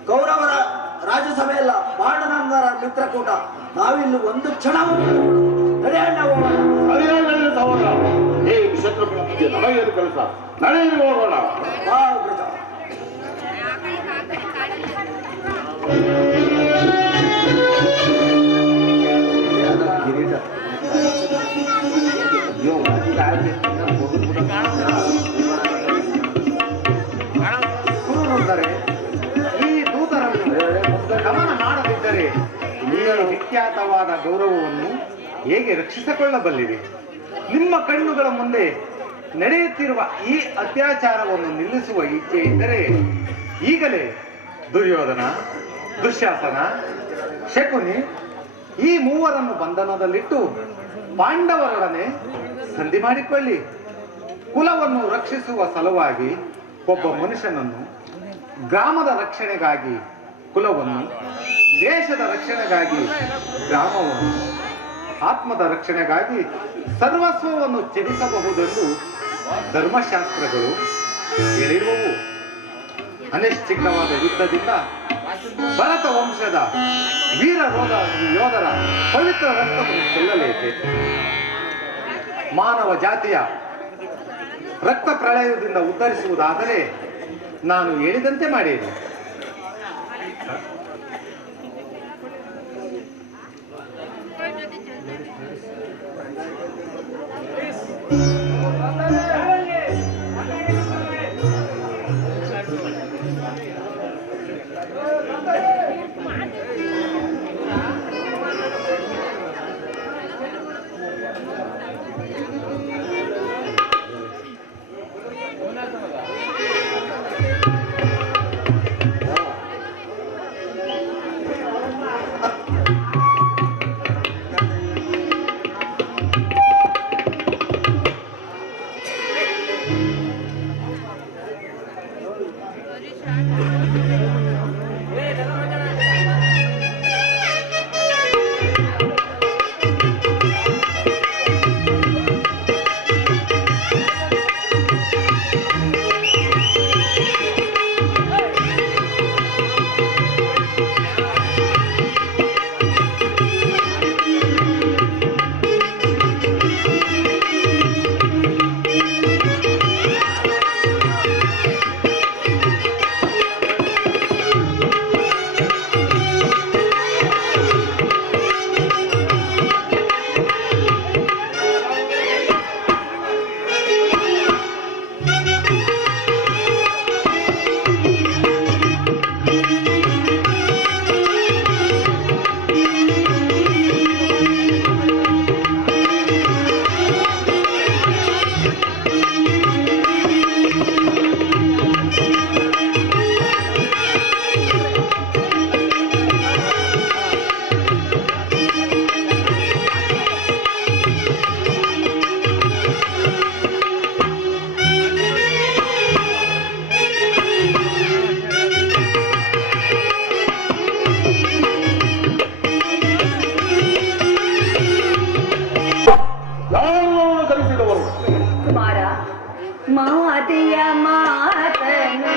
ಕೌರವರ ರಾಜ್ಯಸಭೆ ಅಲ್ಲ, ಪಾಂಡವರ ಮಿತ್ರಕೂಟ. ನಾವಿಲ್ಲಿ ಒಂದು ಕ್ಷಣ ಸಹೋದರ, ಈ ಶತ್ರುಗಳ ಮಧ್ಯೆ ನಮಗೇನು ಕೆಲಸ? ನಡೆಯಲು ಹೋಗೋಣ. ಕುರುಬಂದರೆ ಈ ದೂತರನ್ನು ಗಮನ ಮಾಡದಿದ್ದರೆ ನೀನು ವಿಖ್ಯಾತವಾದ ಗೌರವವನ್ನು ಹೇಗೆ ರಕ್ಷಿಸಿಕೊಳ್ಳಬಲ್ಲಿರಿ? ನಿಮ್ಮ ಕಣ್ಣುಗಳ ಮುಂದೆ ನಡೆಯುತ್ತಿರುವ ಈ ಅತ್ಯಾಚಾರವನ್ನು ನಿಲ್ಲಿಸುವ ಇಚ್ಛೆ ಇದ್ದರೆ ಈಗಲೇ ದುರ್ಯೋಧನ, ದುಶ್ಯಾಸನ, ಶಕುನಿ ಈ ಮೂವರನ್ನು ಬಂಧನದಲ್ಲಿಟ್ಟು ಪಾಂಡವರೊಡನೆ ಸಂಧಿ ಮಾಡಿಕೊಳ್ಳಿ. ಕುಲವನ್ನು ರಕ್ಷಿಸುವ ಸಲುವಾಗಿ ಒಬ್ಬ ಮನುಷ್ಯನನ್ನು, ಗ್ರಾಮದ ರಕ್ಷಣೆಗಾಗಿ ಕುಲವನ್ನು, ದೇಶದ ರಕ್ಷಣೆಗಾಗಿ ಗ್ರಾಮವನ್ನು, ಆತ್ಮದ ರಕ್ಷಣೆಗಾಗಿ ಸರ್ವಸ್ವವನ್ನು ತ್ಯಜಿಸಬಹುದೆಂದು ಧರ್ಮಶಾಸ್ತ್ರಗಳು ಹೇಳಿರುವವು. ಅನಿಶ್ಚಿತವಾದ ಯುದ್ಧದಿಂದ ಭರತ ವಂಶದ ವೀರ ಯೋಧರ ಪವಿತ್ರ ರಕ್ತವನ್ನು ಚೆಲ್ಲಲೇಕೆ? ಮಾನವ ಜಾತಿಯ ರಕ್ತ ಪ್ರಳಯದಿಂದ ಉದ್ಧರಿಸುವುದಾದರೆ ನಾನು ಹೇಳಿದಂತೆ ಮಾಡಿದೆ. ಮಾತೆಯ ಮಾತನು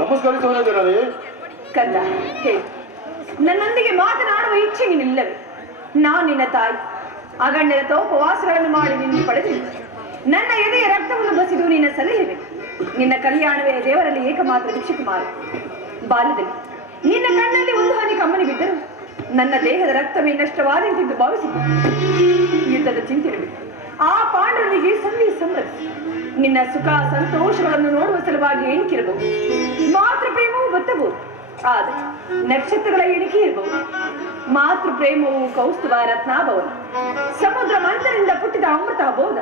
ನಮಸ್ಕರಿಸುವುದೇ ಕಂದ ಹೇಳಿ, ನನ್ನೊಂದಿಗೆ ಮಾತನಾಡುವ ಇಚ್ಛೆ ನಿಲ್ಲವೇ? ನಾನು ನಿನ್ನ ತಾಯಿ ಅಗಣ್ಯರ ತೋಪವಾಸಗಳನ್ನು ಮಾಡಿ ನಿನ್ನ ಪಡೆದಿಲ್ಲ. ನನ್ನ ಎದೆಯ ರಕ್ತವನ್ನು ಬಸಿದು ನಿನ್ನ ಸಲಹೆವೆ. ನಿನ್ನ ಕಲ್ಯಾಣವೇ ದೇವರಲ್ಲಿ ಏಕಮಾತ್ರ ಋಷಿಕುಮಾರ. ಬಾಲ್ಯದಲ್ಲಿ ನಿನ್ನ ಕಣ್ಣಲ್ಲಿ ಒಂದು ಹನಿ ಕಮ್ಮನಿ ಬಿದ್ದರು ನನ್ನ ದೇಹದ ರಕ್ತವೇ ನಷ್ಟವಾದಂತೆಂದು ಭಾವಿಸಿದ್ದು. ಯುದ್ಧದ ಚಿಂತೆಗಳು ಆ ಪಾಂಡವನಿಗೆ ಸಂಧಿ ಸಂಭ್ರಮಿಸಿ ನಿನ್ನ ಸುಖ ಸಂತೋಷಗಳನ್ನು ನೋಡುವ ಸಲುವಾಗಿ ಎಣಿಕಿರಬಹುದು. ಮಾತೃ ಪ್ರೇಮವು ಗೊತ್ತಬಹುದು, ಆದರೆ ನಕ್ಷತ್ರಗಳ ಎಣಿಕೆ ಇರಬಹುದು. ಮಾತೃ ಪ್ರೇಮವು ಕೌಸ್ತುಭ ರತ್ನಾಭವನ ಸಮುದ್ರ ಮಂಥನಿಂದ ಪುಟ್ಟಿದ ಅಮೃತ ಬೋಧ.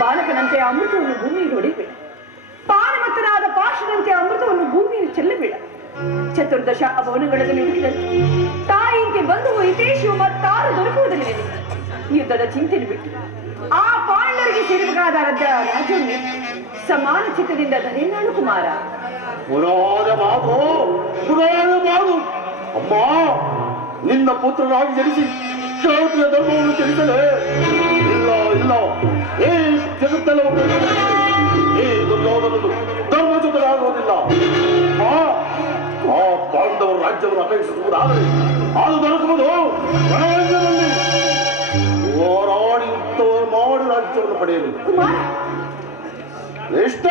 ಬಾಲಕನಂತೆ ಅಮೃತವನ್ನು ಭೂಮಿಗೆ ಹೊಡಿಬೇಡ, ಪಾನಮತ್ತನಾದ ಪಾಶದಂತೆ ಅಮೃತವನ್ನು ಭೂಮಿಯಲ್ಲಿ ಚೆಲ್ಲಬೇಡ. ಚತುರ್ದಶ ಭವನಗಳಲ್ಲಿ ಹುಡುಕಿದರು ತಾಯಿಯಂತೆ ಬಂಧುವು ಹಿತೇಶು ಮತ್ತಾರು ದೊರಕುವುದಿಲ್ಲ. ಯುದ್ಧದ ಚಿಂತೆಯನ್ನು ಬಿಟ್ಟು ಆ ಪಾಂಡವರಿಗೆ ಸೇರಬೇಕಾದ ರಾಜವನ್ನು ಸಮಾನ ಚಿತ್ತದಿಂದ ಧರೆಯನ್ನಾಳು ಕುಮಾರ. ಪುರಾಣ ಮಾಡು ಅಮ್ಮ, ನಿನ್ನ ಪುತ್ರನಾಗಿ ಜನಿಸಿ ಕ್ಷತ್ರಿಯ ಧರ್ಮವನ್ನು ತಿಳಿಸಲೇ ಇಲ್ಲ ಇಲ್ಲ. ಏ ಜಗತ್ತೆಲ್ಲವೂ ಈ ದುರ್ಯೋಧನನು ಧರ್ಮಚ್ಯುತನಾಗುವುದಿಲ್ಲ. ಆ ಪಾಂಡವರ ರಾಜ್ಯವನ್ನು ಅಪೇಕ್ಷಿಸುವುದಾದರೆ ಅದು ದೊರಕುವುದು ರಣರಂಗದಲ್ಲಿ ಹೋರಾಡಿ ಉತ್ತಮ ಮಾಡಿ ರಾಜ್ಯವನ್ನು ಪಡೆಯಲು. ಎಷ್ಟ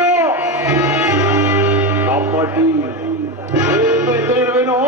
ಕಪಟಿ ಇರುವೇನೋ.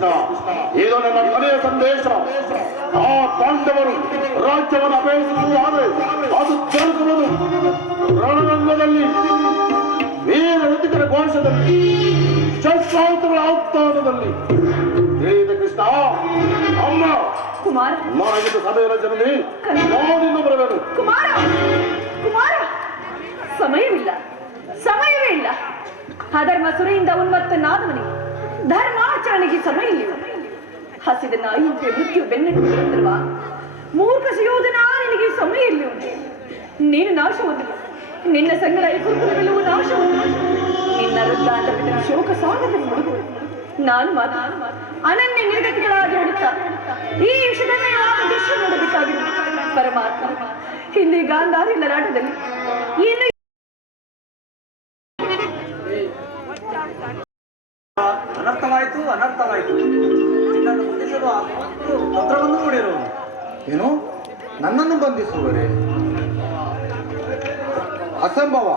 ಕೃಷ್ಣ, ಇದು ನನ್ನ ಕೊನೆಯ ಸಂದೇಶ. ಆ ಪಾಂಡವರು ರಾಜ್ಯವನ್ನು ಅಪೇಕ್ಷಿಸುವುದಾದರೆ ಅದು ಜರುಗುವುದು ರಣರಂಗದಲ್ಲಿ, ವೀರ ಋತಿಕರ ಘೋಷದಲ್ಲಿ, ಶಸ್ತ್ರಾಸ್ತ್ರಗಳ ಆಸ್ಥಾನದಲ್ಲಿ. ತಿಳಿದ ಕೃಷ್ಣ. ಅಮ್ಮ ಕುಮಾರ, ನಾಗಿದ್ದ ಸಭೆಯ ಜನರಲ್ಲಿ ನಾನಿನ್ನು ಬರಬೇಕು. ಕುಮಾರ, ಕುಮಾರ, ಸಮಯವಿಲ್ಲ, ಸಮಯವೇ ಇಲ್ಲ. ಅಧರ್ಮ ಸುರೆಯಿಂದ ಉನ್ಮತ್ತನಾದವನಿಗೆ ಧರ್ಮಾಚರಣೆಗೆ ಸಮಯ ಇಲ್ಲ. ಹಸಿದ ನಾಯಿಗೆ ಮೃತ್ಯು ಬೆನ್ನಟ್ಟಿರುವ ಮೂರ್ಖ ಸುಯೋಧನ ನಿನಗೆ ಸಮಯ ಇಲ್ಲಿ ಉಂಟು. ನೀನು ನಾಶ ಹೊಂದಿಲ್ಲ, ನಿನ್ನ ಸಂಗಡ ಈ ಕುರುಕುಲವೆಲ್ಲವೂ ನಾಶ ಹೊಂದಿಲ್ಲ. ನಿನ್ನ ವೃದ್ಧಾಂತ ಬಿದ್ದ ಶೋಕ ಸಾಗರದಲ್ಲಿ ಮುಳುಗುವುದು. ನಾನು ಮಾತ್ರ ಅನನ್ಯ ನಿರ್ಗತಿಗಳಾಗಿ ಹೊಡುತ್ತಾ ಈ ವಿಷದಮಯವಾದ ದೃಶ್ಯ ನೋಡಬೇಕಾಗಿರುವ ಪರಮಾತ್ಮ ಹಿಂದೆ ಗಾಂಧಾರಿ ಲಲಾಟದಲ್ಲಿ ಇನ್ನು ಅನರ್ಥವಾಯಿತು, ಅನರ್ಥವಾಯಿತು. ನಿನ್ನನ್ನು ಬಂಧಿಸಲು ಆ ತಂತ್ರವನ್ನು ನೋಡಿರು. ಏನು, ನನ್ನನ್ನು ಬಂಧಿಸುವರೆ? ಅಸಂಭವ.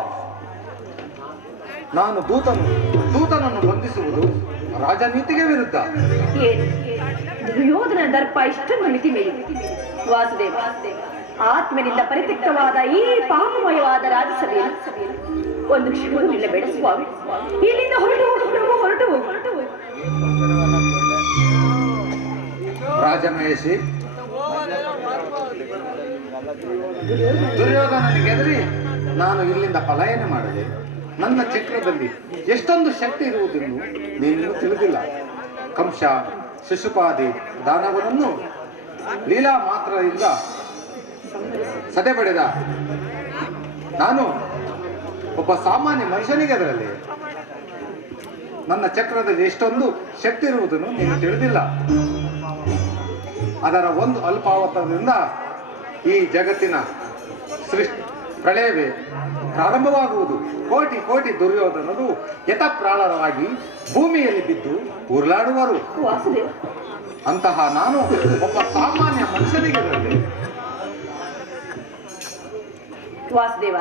ನಾನು ದೂತನನ್ನು ಬಂಧಿಸುವುದು ರಾಜನೀತಿಗೆ ವಿರುದ್ಧ. ಏನು ದುರ್ಯೋಧನ ದರ್ಪ ಇಷ್ಟೊಂದು ಮಿತಿ ಮೇಲೆ ವಾಸುದೇವ, ಆತ್ಮನಿಂದ ಪರಿತ್ಯಕ್ತವಾದ ಈ ಪಾಪಮಯವಾದ ರಾಜಸಭೆಯಲ್ಲಿ ಒಂದು ಕ್ಷಣವೂ ನಿಲ್ಲಬೇಡ ಸ್ವಾಮಿ. ಇಲ್ಲಿಂದ ಹೊರಟು ಹೋಗು, ಹೊರಟು ಹೋಗು, ಹೊರಟು ಹೋಗು. ರಾಜಮಹೇಶಿ, ದುರ್ಯೋಧನನಿಗೆದರಿ ನಾನು ಇಲ್ಲಿಂದ ಪಲಾಯನ ಮಾಡದೆ. ನನ್ನ ಚಕ್ರದಲ್ಲಿ ಎಷ್ಟೊಂದು ಶಕ್ತಿ ಇರುವುದನ್ನು ನೀನು ತಿಳಿದಿಲ್ಲ. ಕಂಸ, ಶಿಶುಪಾದಿ ದಾನವರನ್ನು ಲೀಲಾ ಮಾತ್ರದಿಂದ ಸದೆಬಡಿದ ನಾನು ಒಬ್ಬ ಸಾಮಾನ್ಯ ಮನುಷ್ಯನಿಗೆ ಅದರಲ್ಲಿ ನನ್ನ ಚಕ್ರದಲ್ಲಿ ಎಷ್ಟೊಂದು ಶಕ್ತಿ ಇರುವುದನ್ನು ನೀನು ತಿಳಿದಿಲ್ಲ. ಅದರ ಒಂದು ಅಲ್ಪಾವತರದಿಂದ ಈ ಜಗತ್ತಿನ ಸೃಷ್ಟಿ ಪ್ರಳಯವೇ ಪ್ರಾರಂಭವಾಗುವುದು. ಕೋಟಿ ಕೋಟಿ ದುರ್ಯೋಧನರು ಯಥಪ್ರಾಳವಾಗಿ ಭೂಮಿಯಲ್ಲಿ ಬಿದ್ದು ಉರುಳಾಡುವರು. ವಾಸುದೇವ, ಅಂತಹ ನಾನು ಒಬ್ಬ ಸಾಮಾನ್ಯ ಮನುಷ್ಯನಿಗೆ ಅದರಲ್ಲಿ ವಾಸುದೇವ,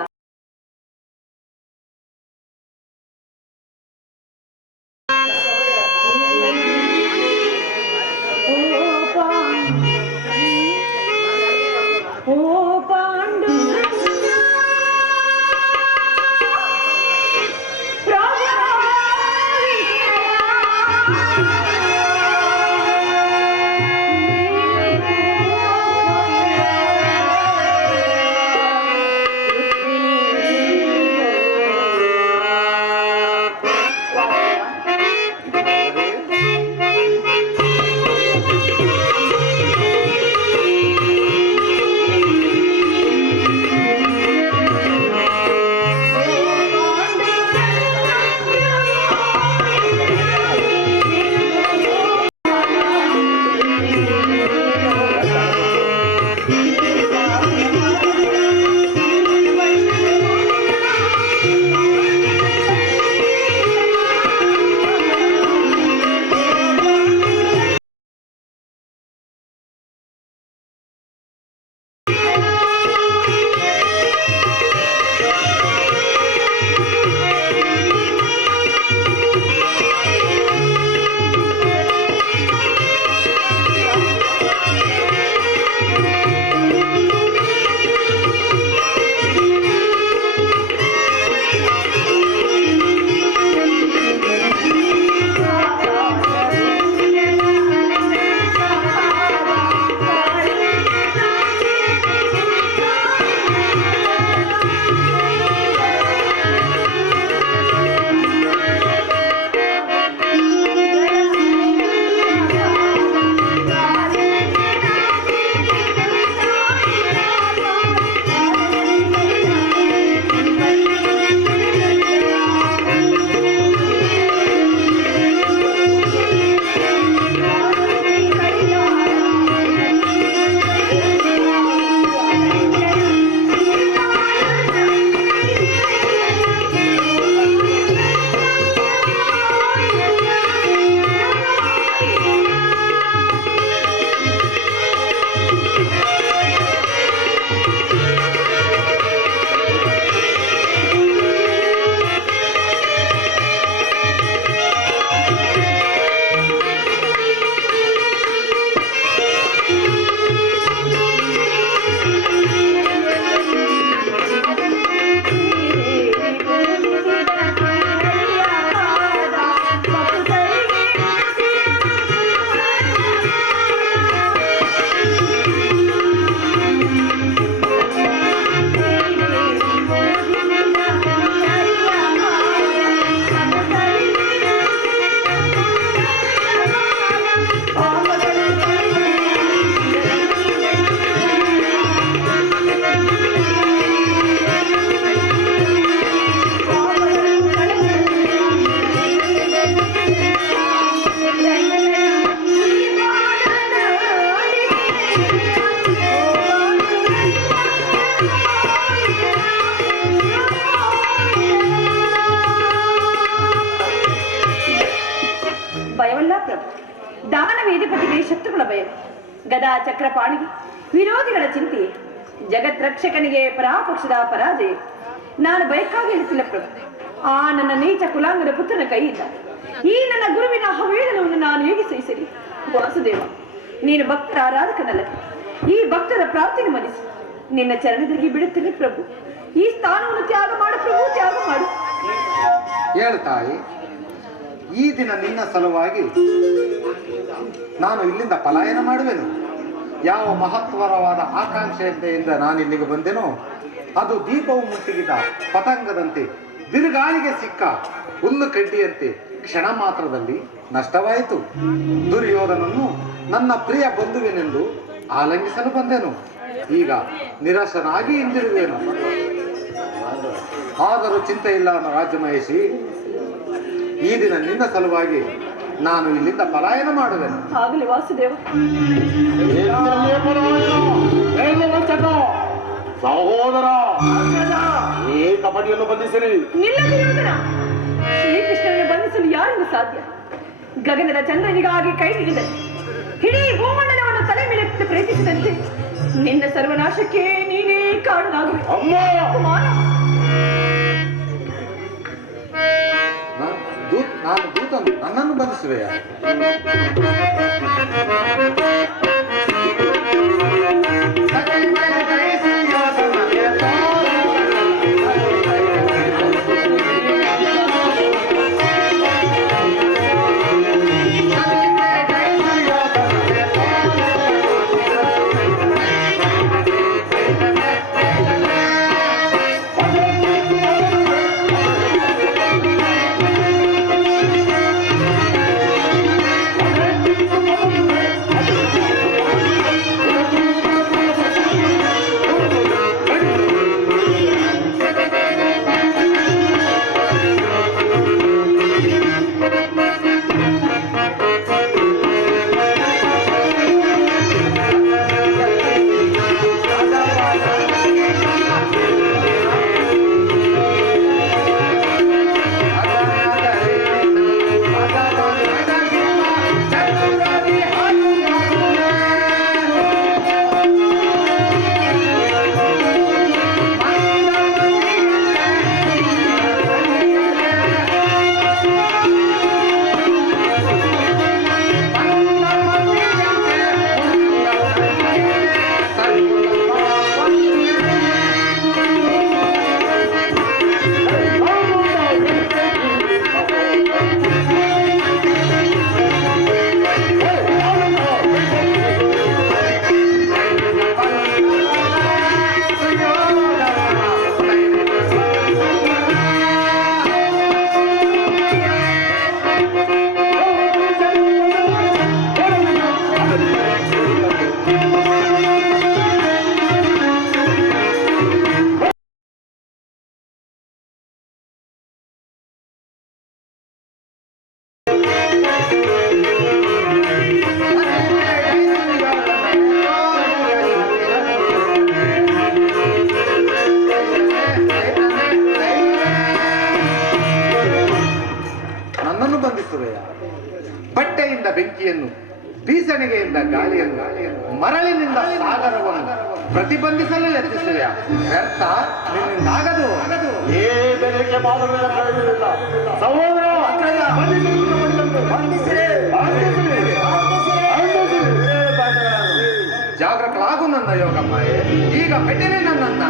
ರುಕ್ಮಿಣಿ ವೀರಪತಿಗೆ ಶತ್ರುಗಳ ಭಯ, ಗದಾ ಚಕ್ರಪಾಣಿಗೆ ವಿರೋಧಿಗಳ ಚಿಂತೆ, ಜಗತ್ ರಕ್ಷಕನಿಗೆ ಪರಾಪಕ್ಷದ ಪರಾಜಯ. ನಾನು ಬಯಕಾಗಿ ಹೇಳ್ತಿಲ್ಲ ಪ್ರಭು, ಆ ನನ್ನ ನೀಚ ಕುಲಾಂಗದ ಪುತ್ರನ ಕೈಯಿಂದ ಈ ನನ್ನ ಗುರುವಿನ ಹವೇದನವನ್ನು ನಾನು ಹೇಗೆ ಸಹಿಸಲಿ? ವಾಸುದೇವ, ನೀನು ಭಕ್ತರ ಆರಾಧಕನಲ್ಲ, ಈ ಭಕ್ತರ ಪ್ರಾರ್ಥನೆ ಮನಿಸು. ನಿನ್ನ ಚರಣದಲ್ಲಿ ಬಿಡುತ್ತೇನೆ ಪ್ರಭು. ಈ ಸ್ಥಾನವನ್ನು ತ್ಯಾಗ ಮಾಡು ಪ್ರಭು, ತ್ಯಾಗ ಮಾಡು. ಹೇಳು ತಾಯಿ, ಈ ದಿನ ನಿನ್ನ ಸಲುವಾಗಿ ನಾನು ಇಲ್ಲಿಂದ ಪಲಾಯನ ಮಾಡುವೆನು. ಯಾವ ಮಹತ್ವರವಾದ ಆಕಾಂಕ್ಷೆಯಿಂದ ನಾನು ಇಲ್ಲಿಗೆ ಬಂದೆನೋ ಅದು ದೀಪವು ಮುಟ್ಟಿಗಿದ ಪತಂಗದಂತೆ, ಬಿರುಗಾಳಿಗೆ ಸಿಕ್ಕ ಹುಲ್ಲು ಕಡ್ಡಿಯಂತೆ ಕ್ಷಣ ಮಾತ್ರದಲ್ಲಿ ನಷ್ಟವಾಯಿತು. ದುರ್ಯೋಧನನ್ನು ನನ್ನ ಪ್ರಿಯ ಬಂಧುವಿನೆಂದು ಆಲಂಗಿಸಲು ಬಂದೆನು. ಈಗ ನಿರಾಶನಾಗಿ ಹಿಂದಿರುವೆನು. ಆದರೂ ಚಿಂತೆ ಇಲ್ಲ ರಾಜ್ಯ ಮಹೇಶಿ, ಈ ದಿನ ನಿನ್ನ ಸಲುವಾಗಿ ನಾನು ಇಲ್ಲಿಂದ ಪಲಾಯನ ಮಾಡುವೆನು. ಆಗಲಿ ವಾಸುದೇವ. ಸಹೋದರ, ಈ ಕಬಡ್ಡಿಯನ್ನು ಬಂಧಿಸಿರಿ. ನಿಲ್ಲದಿರುವುದರ ಶ್ರೀಕೃಷ್ಣನನ್ನು ಬಂಧಿಸಲು ಯಾರಿಂದ ಸಾಧ್ಯ? ಗಗನದ ಚಂದ್ರನಿಗಾಗಿ ಕೈ ಹಿಡಿದರೆ ಇಡೀ ಭೂಮಂಡಲವನ್ನು ತಲೆ ಮೇಲೆ ಪ್ರಯತ್ನಿಸಿದಂತೆ ನಿನ್ನ ಸರ್ವನಾಶಕ್ಕೆ ನೀನೇ ಕಾರಣನಾಗುವೆ. ಕುಮಾರ, ನಾನು ದೂತನು, ನನ್ನನ್ನು ಬಂಧಿಸುವೆಯ? ಬಟ್ಟೆಯಿಂದ ಬೆಂಕಿಯನ್ನು, ಬೀಸಣಿಗೆಯಿಂದ ಗಾಳಿಯನ್ನು, ಮರಳಿನಿಂದ ಸಾಗರವನ್ನು ಪ್ರತಿಬಂಧಿಸಲು ಯತ್ನಿಸುವೆ. ವ್ಯರ್ಥ, ನಿನ್ನಿಂದಾಗದು. ಏ ಬೆದರಿಕೆ ಮಾಡುವುದರ ಪ್ರಯೋಜನವಿಲ್ಲ. ಸಹೋದರ, ಜಾಗೃತರಾಗು ನನ್ನ ಯೋಗಮ್ಮ. ಈಗ ಬೆಟ್ಟನೆ ನನ್ನನ್ನ.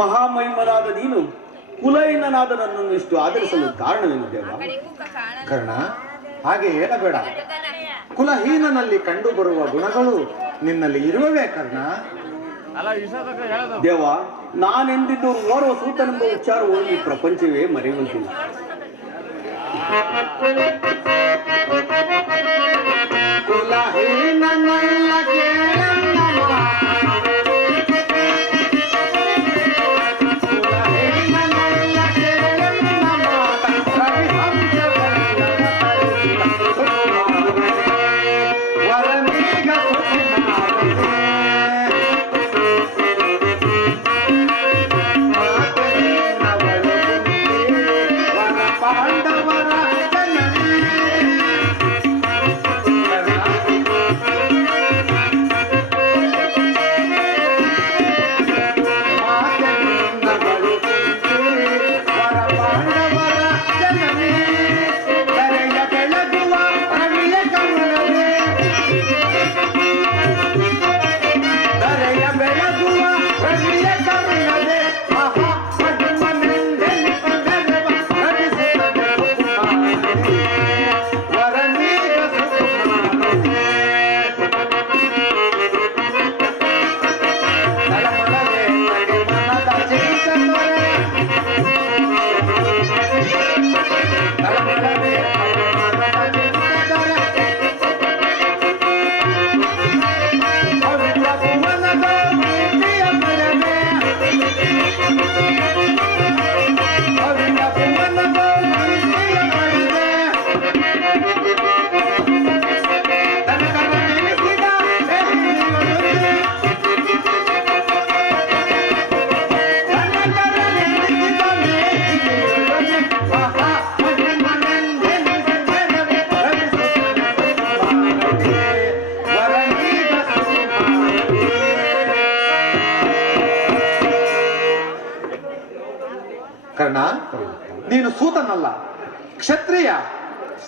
ಮಹಾಮಹಿಮನಾದ ನೀನು ಕುಲಹೀನನಾದ ನನ್ನನ್ನು ಇಷ್ಟು ಆಧರಿಸಲು ಕಾರಣವೇನು ದೇವ? ಕರ್ಣ, ಹಾಗೆ ಹೇಳಬೇಡ. ಕುಲಹೀನನಲ್ಲಿ ಕಂಡು ಬರುವ ಗುಣಗಳು ನಿನ್ನಲ್ಲಿ ಇರುವವೇ ಕರ್ಣ. ದೇವ, ನಾನೆಂದಿದ್ದು ಓರ್ವ ಸೂತನೆಂಬ ಉಚ್ಚಾರವು ಈ ಪ್ರಪಂಚವೇ ಮರೆಯುವಂತಿಲ್ಲ. ಕುಲಹೀನನಲ್ಲ ಕೇಳಣ್ಣ ಕರ್ಣ, ನೀನು ಸೂತನಲ್ಲ, ಕ್ಷತ್ರಿಯ.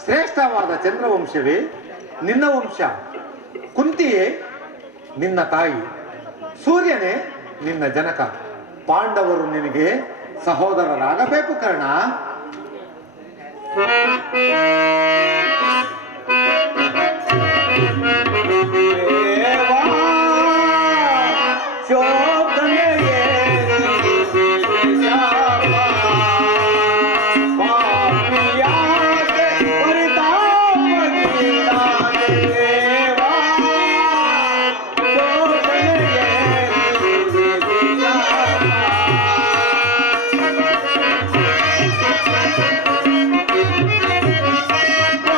ಶ್ರೇಷ್ಠವಾದ ಚಂದ್ರವಂಶವೇ ನಿನ್ನ ವಂಶ. ಕುಂತಿಯೇ ನಿನ್ನ ತಾಯಿ. ಸೂರ್ಯನೇ ನಿನ್ನ ಜನಕ. ಪಾಂಡವರು ನಿನಗೆ ಸಹೋದರರಾಗಬೇಕು ಕರ್ಣ. Oh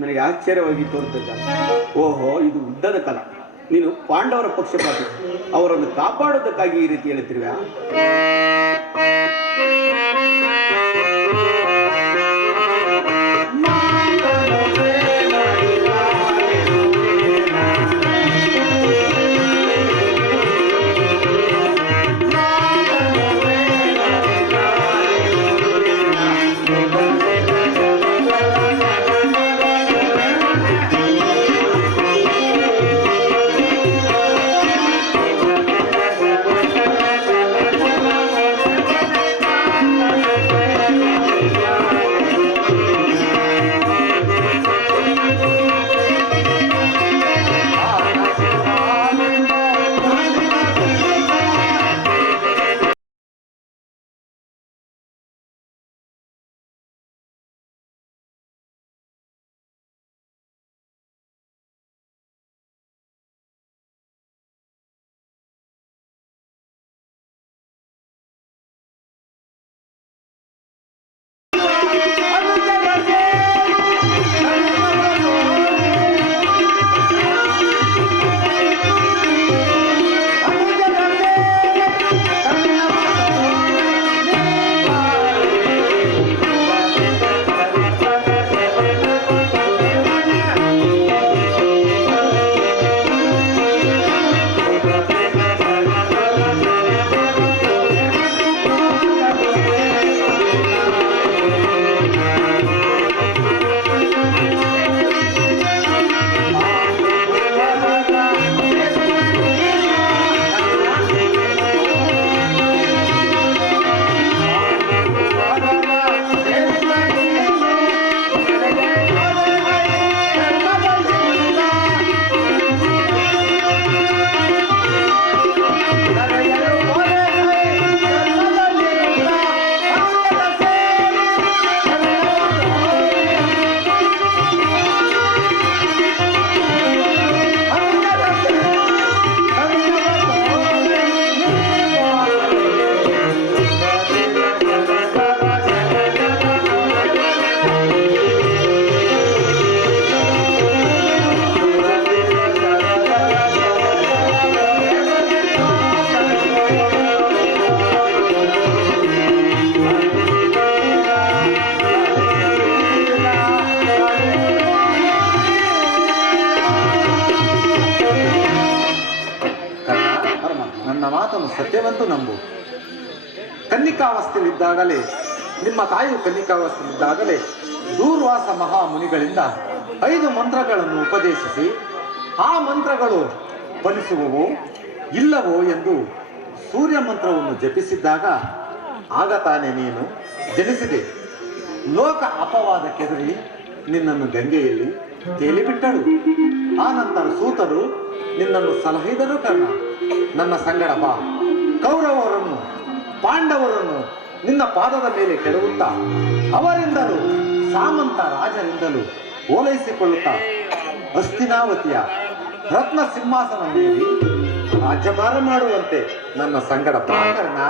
ನನಗೆ ಆಶ್ಚರ್ಯವಾಗಿ ತೋರುತ್ತದೆ. ಓಹೋ, ಇದು ಯುದ್ಧದ ಕಾಲ. ನೀನು ಪಾಂಡವರ ಪಕ್ಷಪಾತಿ, ಅವರನ್ನು ಕಾಪಾಡೋದಕ್ಕಾಗಿ ಈ ರೀತಿ ಹೇಳ್ತಿರುವ್ಯಾ? ಸತ್ಯವಂತೂ ನಂಬು. ಕನ್ನಿಕಾವಸ್ಥೆಯಲ್ಲಿದ್ದಾಗಲೇ, ನಿಮ್ಮ ತಾಯಿಯು ಕನ್ನಿಕಾವಸ್ಥೆಯಲ್ಲಿದ್ದಾಗಲೇ ದೂರ್ವಾಸ ಮಹಾಮುನಿಗಳಿಂದ 5 ಮಂತ್ರಗಳನ್ನು ಉಪದೇಶಿಸಿ, ಆ ಮಂತ್ರಗಳು ಫಲಿಸುವವೋ ಇಲ್ಲವೋ ಎಂದು ಸೂರ್ಯ ಮಂತ್ರವನ್ನು ಜಪಿಸಿದ್ದಾಗ ಆಗ ತಾನೇ ನೀನು ಜನಿಸಿದೆ. ಲೋಕ ಅಪವಾದಕ್ಕೆದುರಿ ನಿನ್ನನ್ನು ಗಂಗೆಯಲ್ಲಿ ತೇಲಿಬಿಟ್ಟಳು. ಆ ನಂತರ ಸೂತರು ನಿನ್ನನ್ನು ಸಲಹಿದರು. ಕರ್ಣ, ನನ್ನ ಸಂಗಡ ಬಾ. ಕೌರವರನ್ನು ಪಾಂಡವರನ್ನು ನಿನ್ನ ಪಾದದ ಮೇಲೆ ಕೆಡವುತ್ತಾ, ಅವರಿಂದಲೂ ಸಾಮಂತ ರಾಜರಿಂದಲೂ ಓಲೈಸಿಕೊಳ್ಳುತ್ತಾ ಹಸ್ತಿನಾವತಿಯ ರತ್ನ ಸಿಂಹಾಸನ ಮೇಲೆ ರಾಜ್ಯಭಾರ ಮಾಡುವಂತೆ ನನ್ನ ಸಂಗಡ ಬಾ ಕರ್ಣ.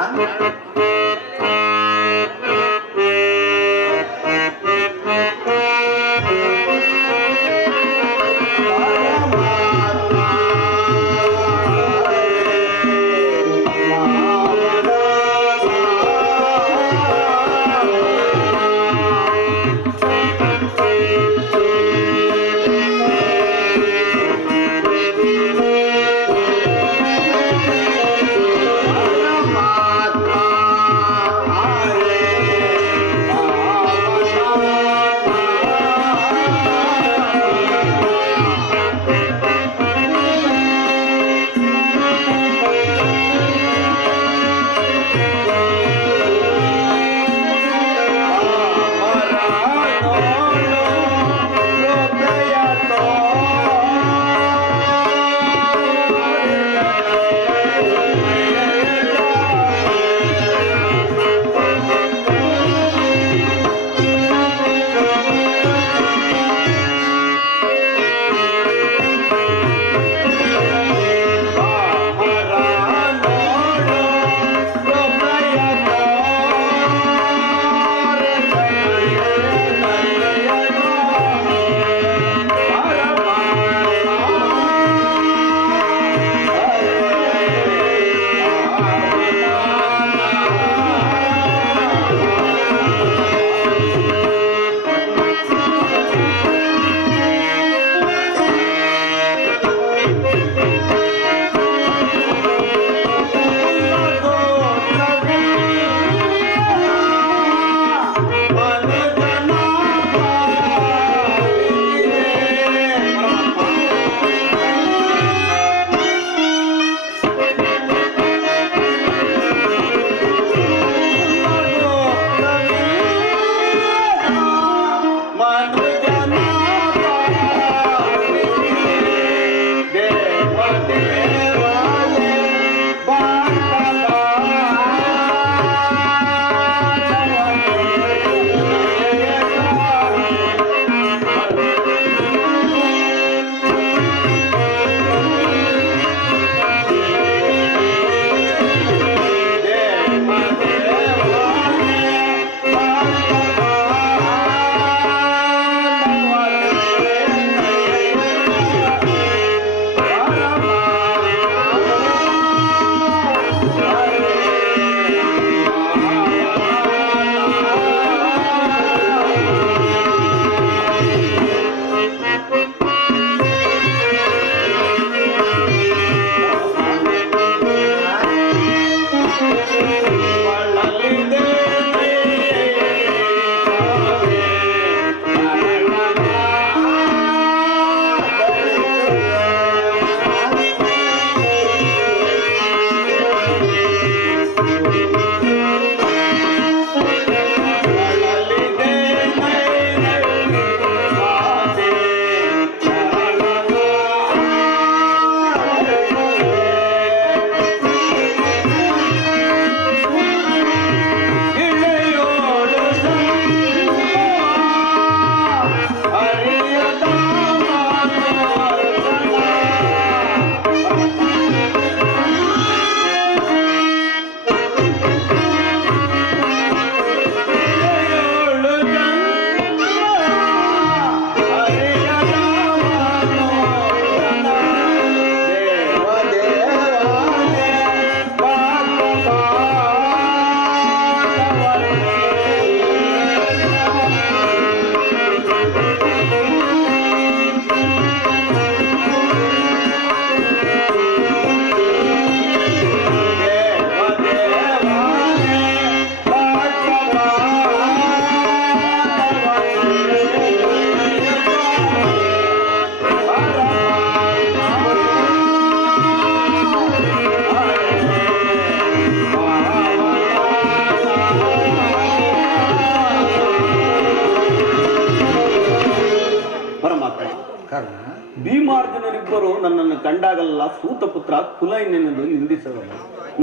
ಕರ್ಣ, ಭೀಮಾರ್ಜುನರಿಬ್ಬರು ನನ್ನನ್ನು ಕಂಡಾಗಲ್ಲ ಸೂತಪುತ್ರ ಕುಲೈನೆಂದು ನಿಂದಿಸಬಲ್ಲ.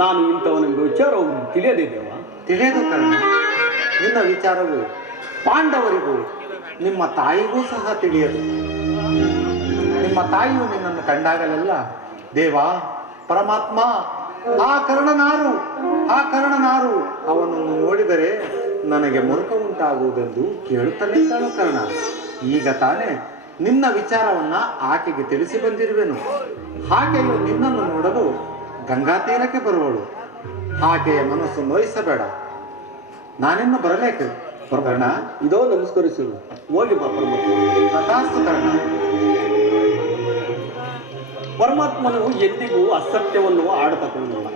ನಾನು ಇಂಥವನೆಂಬ ವಿಚಾರವು ತಿಳಿಯದೇ ದೇವ. ತಿಳಿಯದು ಕರ್ಣ. ನಿನ್ನ ವಿಚಾರವು ಪಾಂಡವರಿಗೂ ನಿಮ್ಮ ತಾಯಿಗೂ ಸಹ ತಿಳಿಯದು. ನಿಮ್ಮ ತಾಯಿಯು ನಿನ್ನನ್ನು ಕಂಡಾಗಲೆಲ್ಲ ದೇವ, ಪರಮಾತ್ಮ, ಆ ಕರ್ಣನಾರು ಅವನನ್ನು ನೋಡಿದರೆ ನನಗೆ ಮುರುಕ ಉಂಟಾಗುವುದೆಂದು ಕೇಳುತ್ತಲೇ ಇದ್ದಾಳು ಕರ್ಣ. ಈಗ ತಾನೇ ನಿನ್ನ ವಿಚಾರವನ್ನ ಆಕೆಗೆ ತಿಳಿಸಿ ಬಂದಿರುವೆನು. ಆಕೆಯು ನಿನ್ನನ್ನು ನೋಡಲು ಗಂಗಾ ತೀರಕ್ಕೆ ಬರುವಳು. ಆಕೆಯ ಮನಸ್ಸು ನೋಯಿಸಬೇಡ. ನಾನಿನ್ನು ಬರಬೇಕು ಕರ್ಣ. ಇದೋ ನಮಸ್ಕರಿಸು. ಹೋಗಿ ಬಾ ಪರಮಾತ್ಮ. ತಥಾಸ್ತು ಕರ್ಣ. ಪರಮಾತ್ಮನು ಎಂದಿಗೂ ಅಸತ್ಯವನ್ನು ಆಡತಕ್ಕಂಥವ.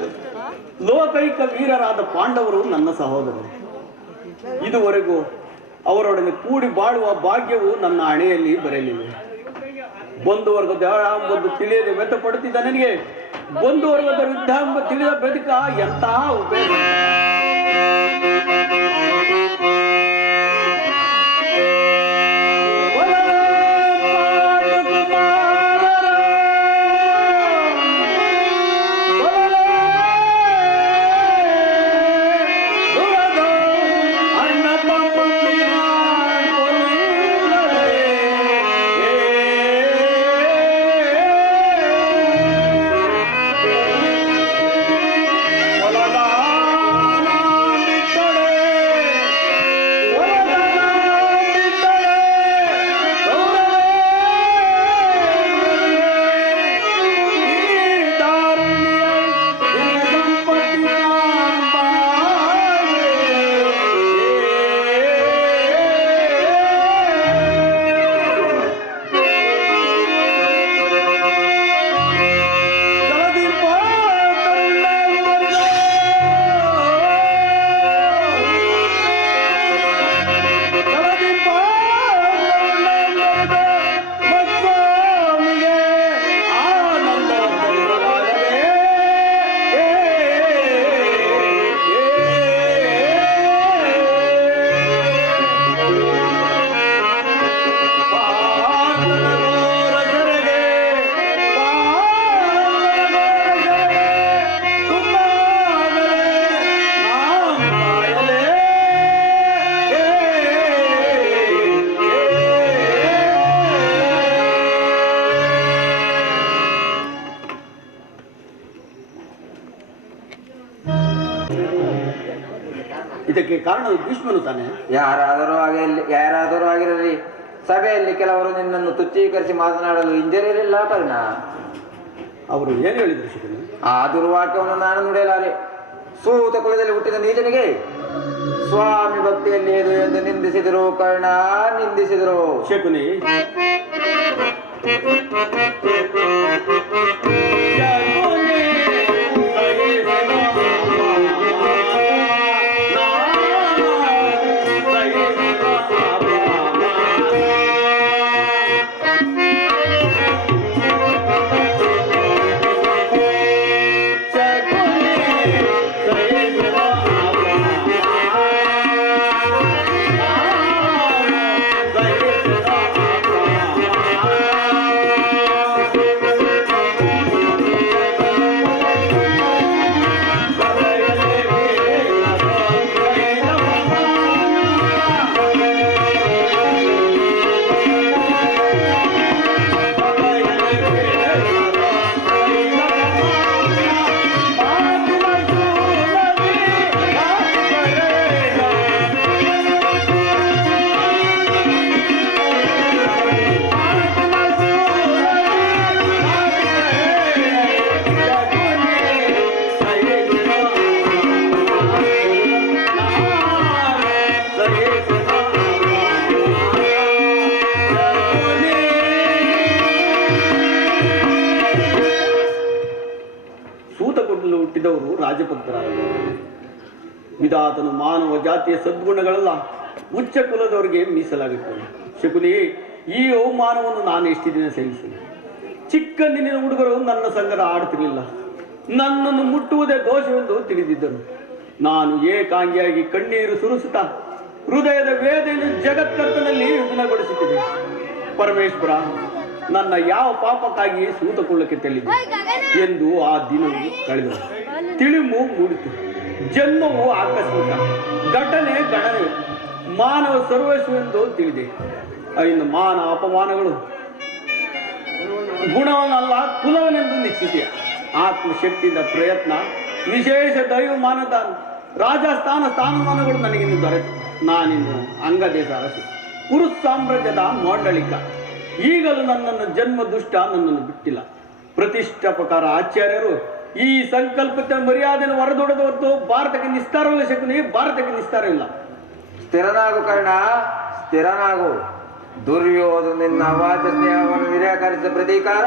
ಲೋಕೈಕ ವೀರರಾದ ಪಾಂಡವರು ನನ್ನ ಸಹೋದರರು. ಇದುವರೆಗೂ ಅವರೊಡನೆ ಕೂಡಿ ಬಾಳುವ ಭಾಗ್ಯವು ನನ್ನ ಹಣೆಯಲ್ಲಿ ಬರಲಿಲ್ಲ. ಬಂಧು ವರ್ಗದ ಎಂಬುದು ತಿಳಿಯದೆ ವ್ಯಥಪಡುತ್ತಿದ್ದ ನನಗೆ ಬಂಧು ವರ್ಗದ ವಿರುದ್ಧ ಎಂಬ ತಿಳಿದ ಬದುಕ ಎಂತಹ ಉಪಯೋಗ. ಇದಕ್ಕೆ ಕಾರಣ ಭೀಷ್ಮನು ತಾನೆ. ಯಾರಾದರೂ ಆಗಿರಲಿ, ಸಭೆಯಲ್ಲಿ ಕೆಲವರು ನಿನ್ನನ್ನು ತುಚ್ಛೀಕರಿಸಿ ಮಾತನಾಡಲು ಹಿಂಜರಿರಲಿಲ್ಲ ಕರ್ಣ. ಅವರು ಏನು ಹೇಳಿದ್ರು ಶಕುನಿ? ಆ ದುರ್ವಾಕ್ಯವನ್ನು ನಾನು ನುಡಿಯಲಾರೆ. ಸೂತ ಕುಲದಲ್ಲಿ ಹುಟ್ಟಿದ ನೀಚನಿಗೆ ಸ್ವಾಮಿ ಭಕ್ತಿಯಲ್ಲಿ ಇದು ಎಂದು ನಿಂದಿಸಿದರು ಕರ್ಣ, ನಿಂದಿಸಿದರು. ಶಕುನಿ, ಹುಟ್ಟಿದವರು ರಾಜಭಕ್ತರಾದರು. ವಿಧಾತನು ಮಾನವ ಜಾತಿಯ ಸದ್ಗುಣಗಳೆಲ್ಲ ಉಚ್ಚ ಕುಲದವರಿಗೆ ಮೀಸಲಾಗುತ್ತದೆ. ಶಕುನಿ, ಈ ಅವಮಾನವನ್ನು ನಾನು ಎಷ್ಟು ದಿನ ಸಹಿಸಲಿ? ಚಿಕ್ಕಂದಿನ ಹುಡುಗರು ನನ್ನ ಸಂಗಡ ಆಡುತ್ತಿರಲಿಲ್ಲ. ನನ್ನನ್ನು ಮುಟ್ಟುವುದೇ ದೋಷವೆಂದು ತಿಳಿದಿದ್ದರು. ನಾನು ಏಕಾಂಗಿಯಾಗಿ ಕಣ್ಣೀರು ಸುರಿಸುತ್ತಾ ಹೃದಯದ ವೇದನೆಯನ್ನು ಜಗತ್ಕರ್ತನಲ್ಲಿ ವಿಘ್ನಗೊಳಿಸುತ್ತಿದೆ. ಪರಮೇಶ್ವರ, ನನ್ನ ಯಾವ ಪಾಪಕ್ಕಾಗಿ ಸೂತಕೊಳ್ಳಕ್ಕೆ ತೆಲ್ಲಿದೆ ಎಂದು ಆ ದಿನವು ಕಳೆದು ತಿಳಿಮು ಮೂಡಿತು. ಜನ್ಮವು ಆಕಸ್ಮಿಕ, ಘಟನೆ ಗಣನೆ, ಮಾನವ ಸರ್ವಸ್ವೆಂದು ತಿಳಿದೆ. ಇನ್ನು ಮಾನ ಅಪಮಾನಗಳು ಗುಣವನ್ನಲ್ಲ ಕುಲವನೆಂದು ನಿಶ್ಚಿತ. ಆತ್ಮಶಕ್ತಿಯಿಂದ ಪ್ರಯತ್ನ, ವಿಶೇಷ ದೈವಮಾನದ ರಾಜಸ್ಥಾನ ಸ್ಥಾನಮಾನಗಳು ನನಗಿನ್ನು ದೊರೆತು ನಾನಿನ್ನು ಅಂಗದೇಶ ಅರಸು, ಕುರು ಸಾಮ್ರಾಜ್ಯದ ಮಾಂಡಳಿಕ. ಈಗಲೂ ನನ್ನನ್ನು ಜನ್ಮ ದುಷ್ಟ ನನ್ನನ್ನು ಬಿಟ್ಟಿಲ್ಲ. ಪ್ರತಿಷ್ಠಾಪಕರ ಆಚಾರ್ಯರು ಈ ಸಂಕಲ್ಪದ ಮರ್ಯಾದೆಯನ್ನು ಹೊರದೊಡದ ಹೊರತು ಭಾರತಕ್ಕೆ ನಿಸ್ತಾರವಿಲ್ಲ ಶಕುನಿ, ಭಾರತಕ್ಕೆ ನಿಸ್ತಾರವಿಲ್ಲ. ಸ್ಥಿರನಾಗು ಕರ್ಣ, ಸ್ಥಿರನಾಗು. ದುರ್ಯೋಧನ ನಿನ್ನ ಅವಾಚ್ಯ ಸ್ನೇಹವನ್ನು ನಿರಾಕರಿಸಿದ ಪ್ರತೀಕಾರ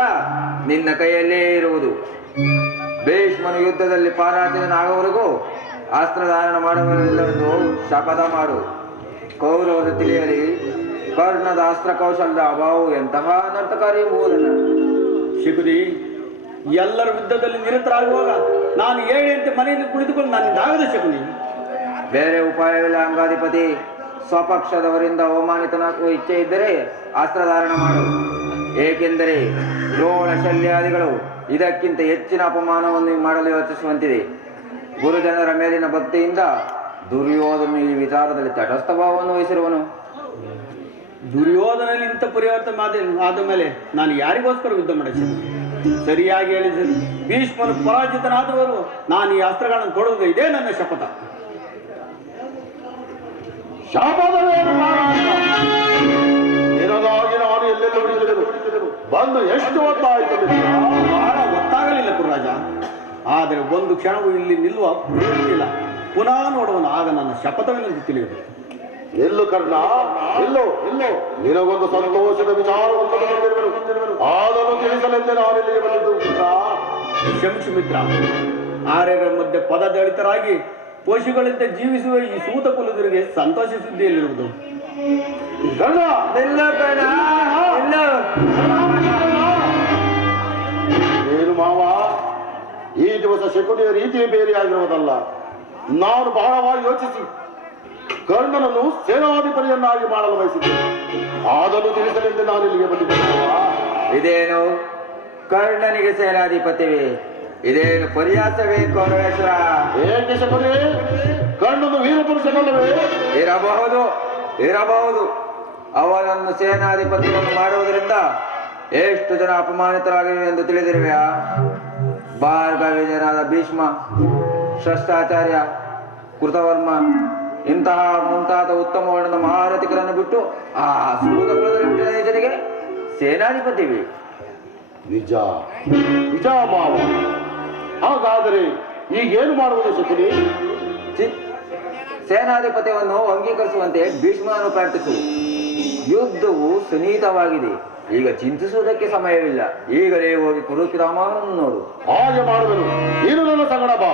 ನಿನ್ನ ಕೈಯಲ್ಲೇ ಇರುವುದು. ಭೀಷ್ಮನು ಯುದ್ಧದಲ್ಲಿ ಪರಾಜಿತನಾಗುವವರೆಗೂ ಅಸ್ತ್ರಧಾರಣ ಮಾಡುವುದಿಲ್ಲವೆಂದು ಶಪಥ ಮಾಡು. ಕೌರವರು ತಿಳಿಯಲಿ ಕರ್ಣದ ಅಸ್ತ್ರ ಕೌಶಲ್ಯದ ಅಭಾವವು ಎಂತಹ ಅನರ್ಥಕಾರಿ ಎಂಬುದನ್ನು. ಶಕುನಿ, ಎಲ್ಲರ ಯುದ್ಧದಲ್ಲಿ ನಿರತರಾಗುವಾಗ ನಾನು ಹೇಳಿದಂತೆ ಮನೆಯಲ್ಲಿ ಕುಳಿತುಕೊಂಡು ನನ್ನಿಂದಾಗದ ಶಕುನಿ. ಬೇರೆ ಉಪಾಯವಿಲ್ಲ ಅಂಗಾಧಿಪತಿ. ಸ್ವಪಕ್ಷದವರಿಂದ ಅವಮಾನಿತನಾಗುವ ಇಚ್ಛೆ ಇದ್ದರೆ ಅಸ್ತ್ರಧಾರಣ ಮಾಡು. ಏಕೆಂದರೆ ದ್ರೋಣ ಶಲ್ಯಾದಿಗಳು ಇದಕ್ಕಿಂತ ಹೆಚ್ಚಿನ ಅಪಮಾನವನ್ನು ಮಾಡಲು ಯೋಚಿಸುವಂತಿದೆ. ಗುರುಜನರ ಮೇಲಿನ ಭಕ್ತಿಯಿಂದ ದುರ್ಯೋಧನ ಈ ವಿಚಾರದಲ್ಲಿ ತಟಸ್ಥ ಭಾವವನ್ನು ವಹಿಸಿರುವನು. ದುರ್ಯೋಧನಲ್ಲಿ ಇಂಥ ಪರಿವರ್ತನೆ ಆದ ಮೇಲೆ ನಾನು ಯಾರಿಗೋಸ್ಕರ ಯುದ್ಧ ಮಾಡಿದ್ದೇನೆ? ಸರಿಯಾಗಿ ಹೇಳಿದ್ದೇನೆ. ಭೀಷ್ಮನು ಪರಾಜಿತನಾದವರು ನಾನು ಈ ಅಸ್ತ್ರಗಳನ್ನು ತೊಡುವುದು ಇದೇ ನನ್ನ ಶಪಥ. ಶಾಪದವೇನು ನಿನಗಾಗಿ ನಾನು ಎಲ್ಲೆಲ್ಲಿ ಹುಡುಕಿದೆನು, ಬಂದು ಎಷ್ಟು ಹೊತ್ತಾಯಿತು? ಬಹಳ ಗೊತ್ತಾಗಲಿಲ್ಲ ಗುರುರಾಜ. ಆದರೆ ಒಂದು ಕ್ಷಣವೂ ಇಲ್ಲಿ ನಿಲ್ಲುವ ಇಲ್ಲ. ಪುನಃ ನೋಡುವನು, ಆಗ ನನ್ನ ಶಪಥವೆಂದು ತಿಳಿಯುವುದು. ಎಲ್ಲು ಕರ್ಣ, ಎಲ್ಲೋ ಎಲ್ಲೋ ನಿನಗೊಂದು ಸಂತೋಷದ ವಿಚಾರವನ್ನು ಅದನ್ನು ತಿಳಿಸಲೆಂದೇ ನಾನಿಲ್ಲಿಗೆ ಬಂದಿದ್ದು. ಶಂಶು ಮಿತ್ರ, ಆರ್ಯರ ಮಧ್ಯೆ ಪದದಳಿತರಾಗಿ ಪಶುಗಳಿಂದ ಜೀವಿಸುವ ಈ ಸೂತ ಕುಲದವರಿಗೆ ಸಂತೋಷ ಸುದ್ದಿಯಲ್ಲಿರುವುದು. ಕರ್ಣ, ಏನು ಮಾವ, ಈ ದಿವಸ ಶಕುನಿಯ ರೀತಿಯೇ ಬೇರೆಯಾಗಿರುವುದಲ್ಲ. ನಾನು ಬಹಳವಾಗಿ ಯೋಚಿಸಿ ಕರ್ಣನನ್ನು ಸೇನಾಧಿಪತಿಯನ್ನಾಗಿ ಮಾಡಲು ಬಯಸಿದ್ದೇನೆ. ಅದನ್ನು ತಿಳಿಸಲೆಂದು ನಾನು ಇಲ್ಲಿಗೆ ಬಂದಿದ್ದೇನೆ. ಇದೇನು ಕರ್ಣನಿಗೆ ಸೇನಾಧಿಪತಿವೇ? ಇದೇನು ಪರ್ಯಾಸವೇ ಕೌರವೇಶ್ವರ? ಏಕೆ ಶಕುನಿ, ಕರ್ಣನು ವೀರಪುರುಷನಲ್ಲವೇ? ಇರಬಹುದು, ಇರಬಹುದು. ಅವನನ್ನು ಸೇನಾಧಿಪತಿಯನ್ನು ಮಾಡುವುದರಿಂದ ಎಷ್ಟು ಜನ ಅಪಮಾನಿತರಾಗಿವೆ ಎಂದು ತಿಳಿದಿರುವೆಯಾ? ಭಾರ್ಗವಿಜಯನಾದ ಭೀಷ್ಮ, ಷಷ್ಠಾಚಾರ್ಯ, ಕೃತವರ್ಮ ಇಂತಹ ಮುಂತಾದ ಉತ್ತಮ ವರ್ಣದ ಮಹಾರಥಿಕರನ್ನು ಬಿಟ್ಟು ಆ ಸೂತ ಕುಲದಲ್ಲಿ ಹುಟ್ಟಿದ ಜನರಿಗೆ ಸೇನಾಧಿಪತಿವಿ. ನಿಜ ನಿಜ ಮಾವ. ಹಾಗಾದರೆ ಈಗೇನು ಮಾಡುವುದು ಶಕುನಿ? ಸೇನಾಧಿಪತ್ಯವನ್ನು ಅಂಗೀಕರಿಸುವಂತೆ ಭೀಷ್ಮನನ್ನು ಪ್ರಾರ್ಥಿಸು. ಯುದ್ಧವು ಸನ್ನಿಹಿತವಾಗಿದೆ. ಈಗ ಚಿಂತಿಸುವುದಕ್ಕೆ ಸಮಯವಿಲ್ಲ. ಈಗಲೇ ಹೋಗಿ ಕುರುಪಿತಾಮಹನನ್ನು ನೋಡು. ಹಾಗೆ ಮಾಡುವೆನು. ನೀನು ನನ್ನ ಸಂಗಡ ಬಾ.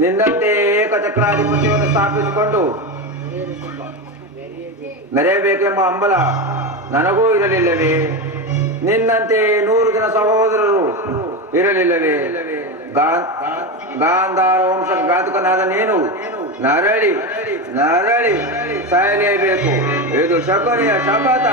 ನಿನ್ನಂತೆ ಏಕಚಕ್ರಾಧಿಪತ್ಯವನ್ನು ಸ್ಥಾಪಿಸಿಕೊಂಡು ಮೆರೆಯಬೇಕೆಂಬ ಹಂಬಲ ನನಗೂ ಇರಲಿಲ್ಲವೇ? ನಿನ್ನಂತೆ 100 ಜನ ಸಹೋದರರು ಇರಲಿಲ್ಲವೇ? ಗಾಂಧಾರ ವಂಶ ಘಾತಕನಾದ ನೀನು ನರಳಿ ನರಳಿ ಸಾಯಲೇಬೇಕು. ಇದು ಶಕುನಿಯ ಶಪಥ.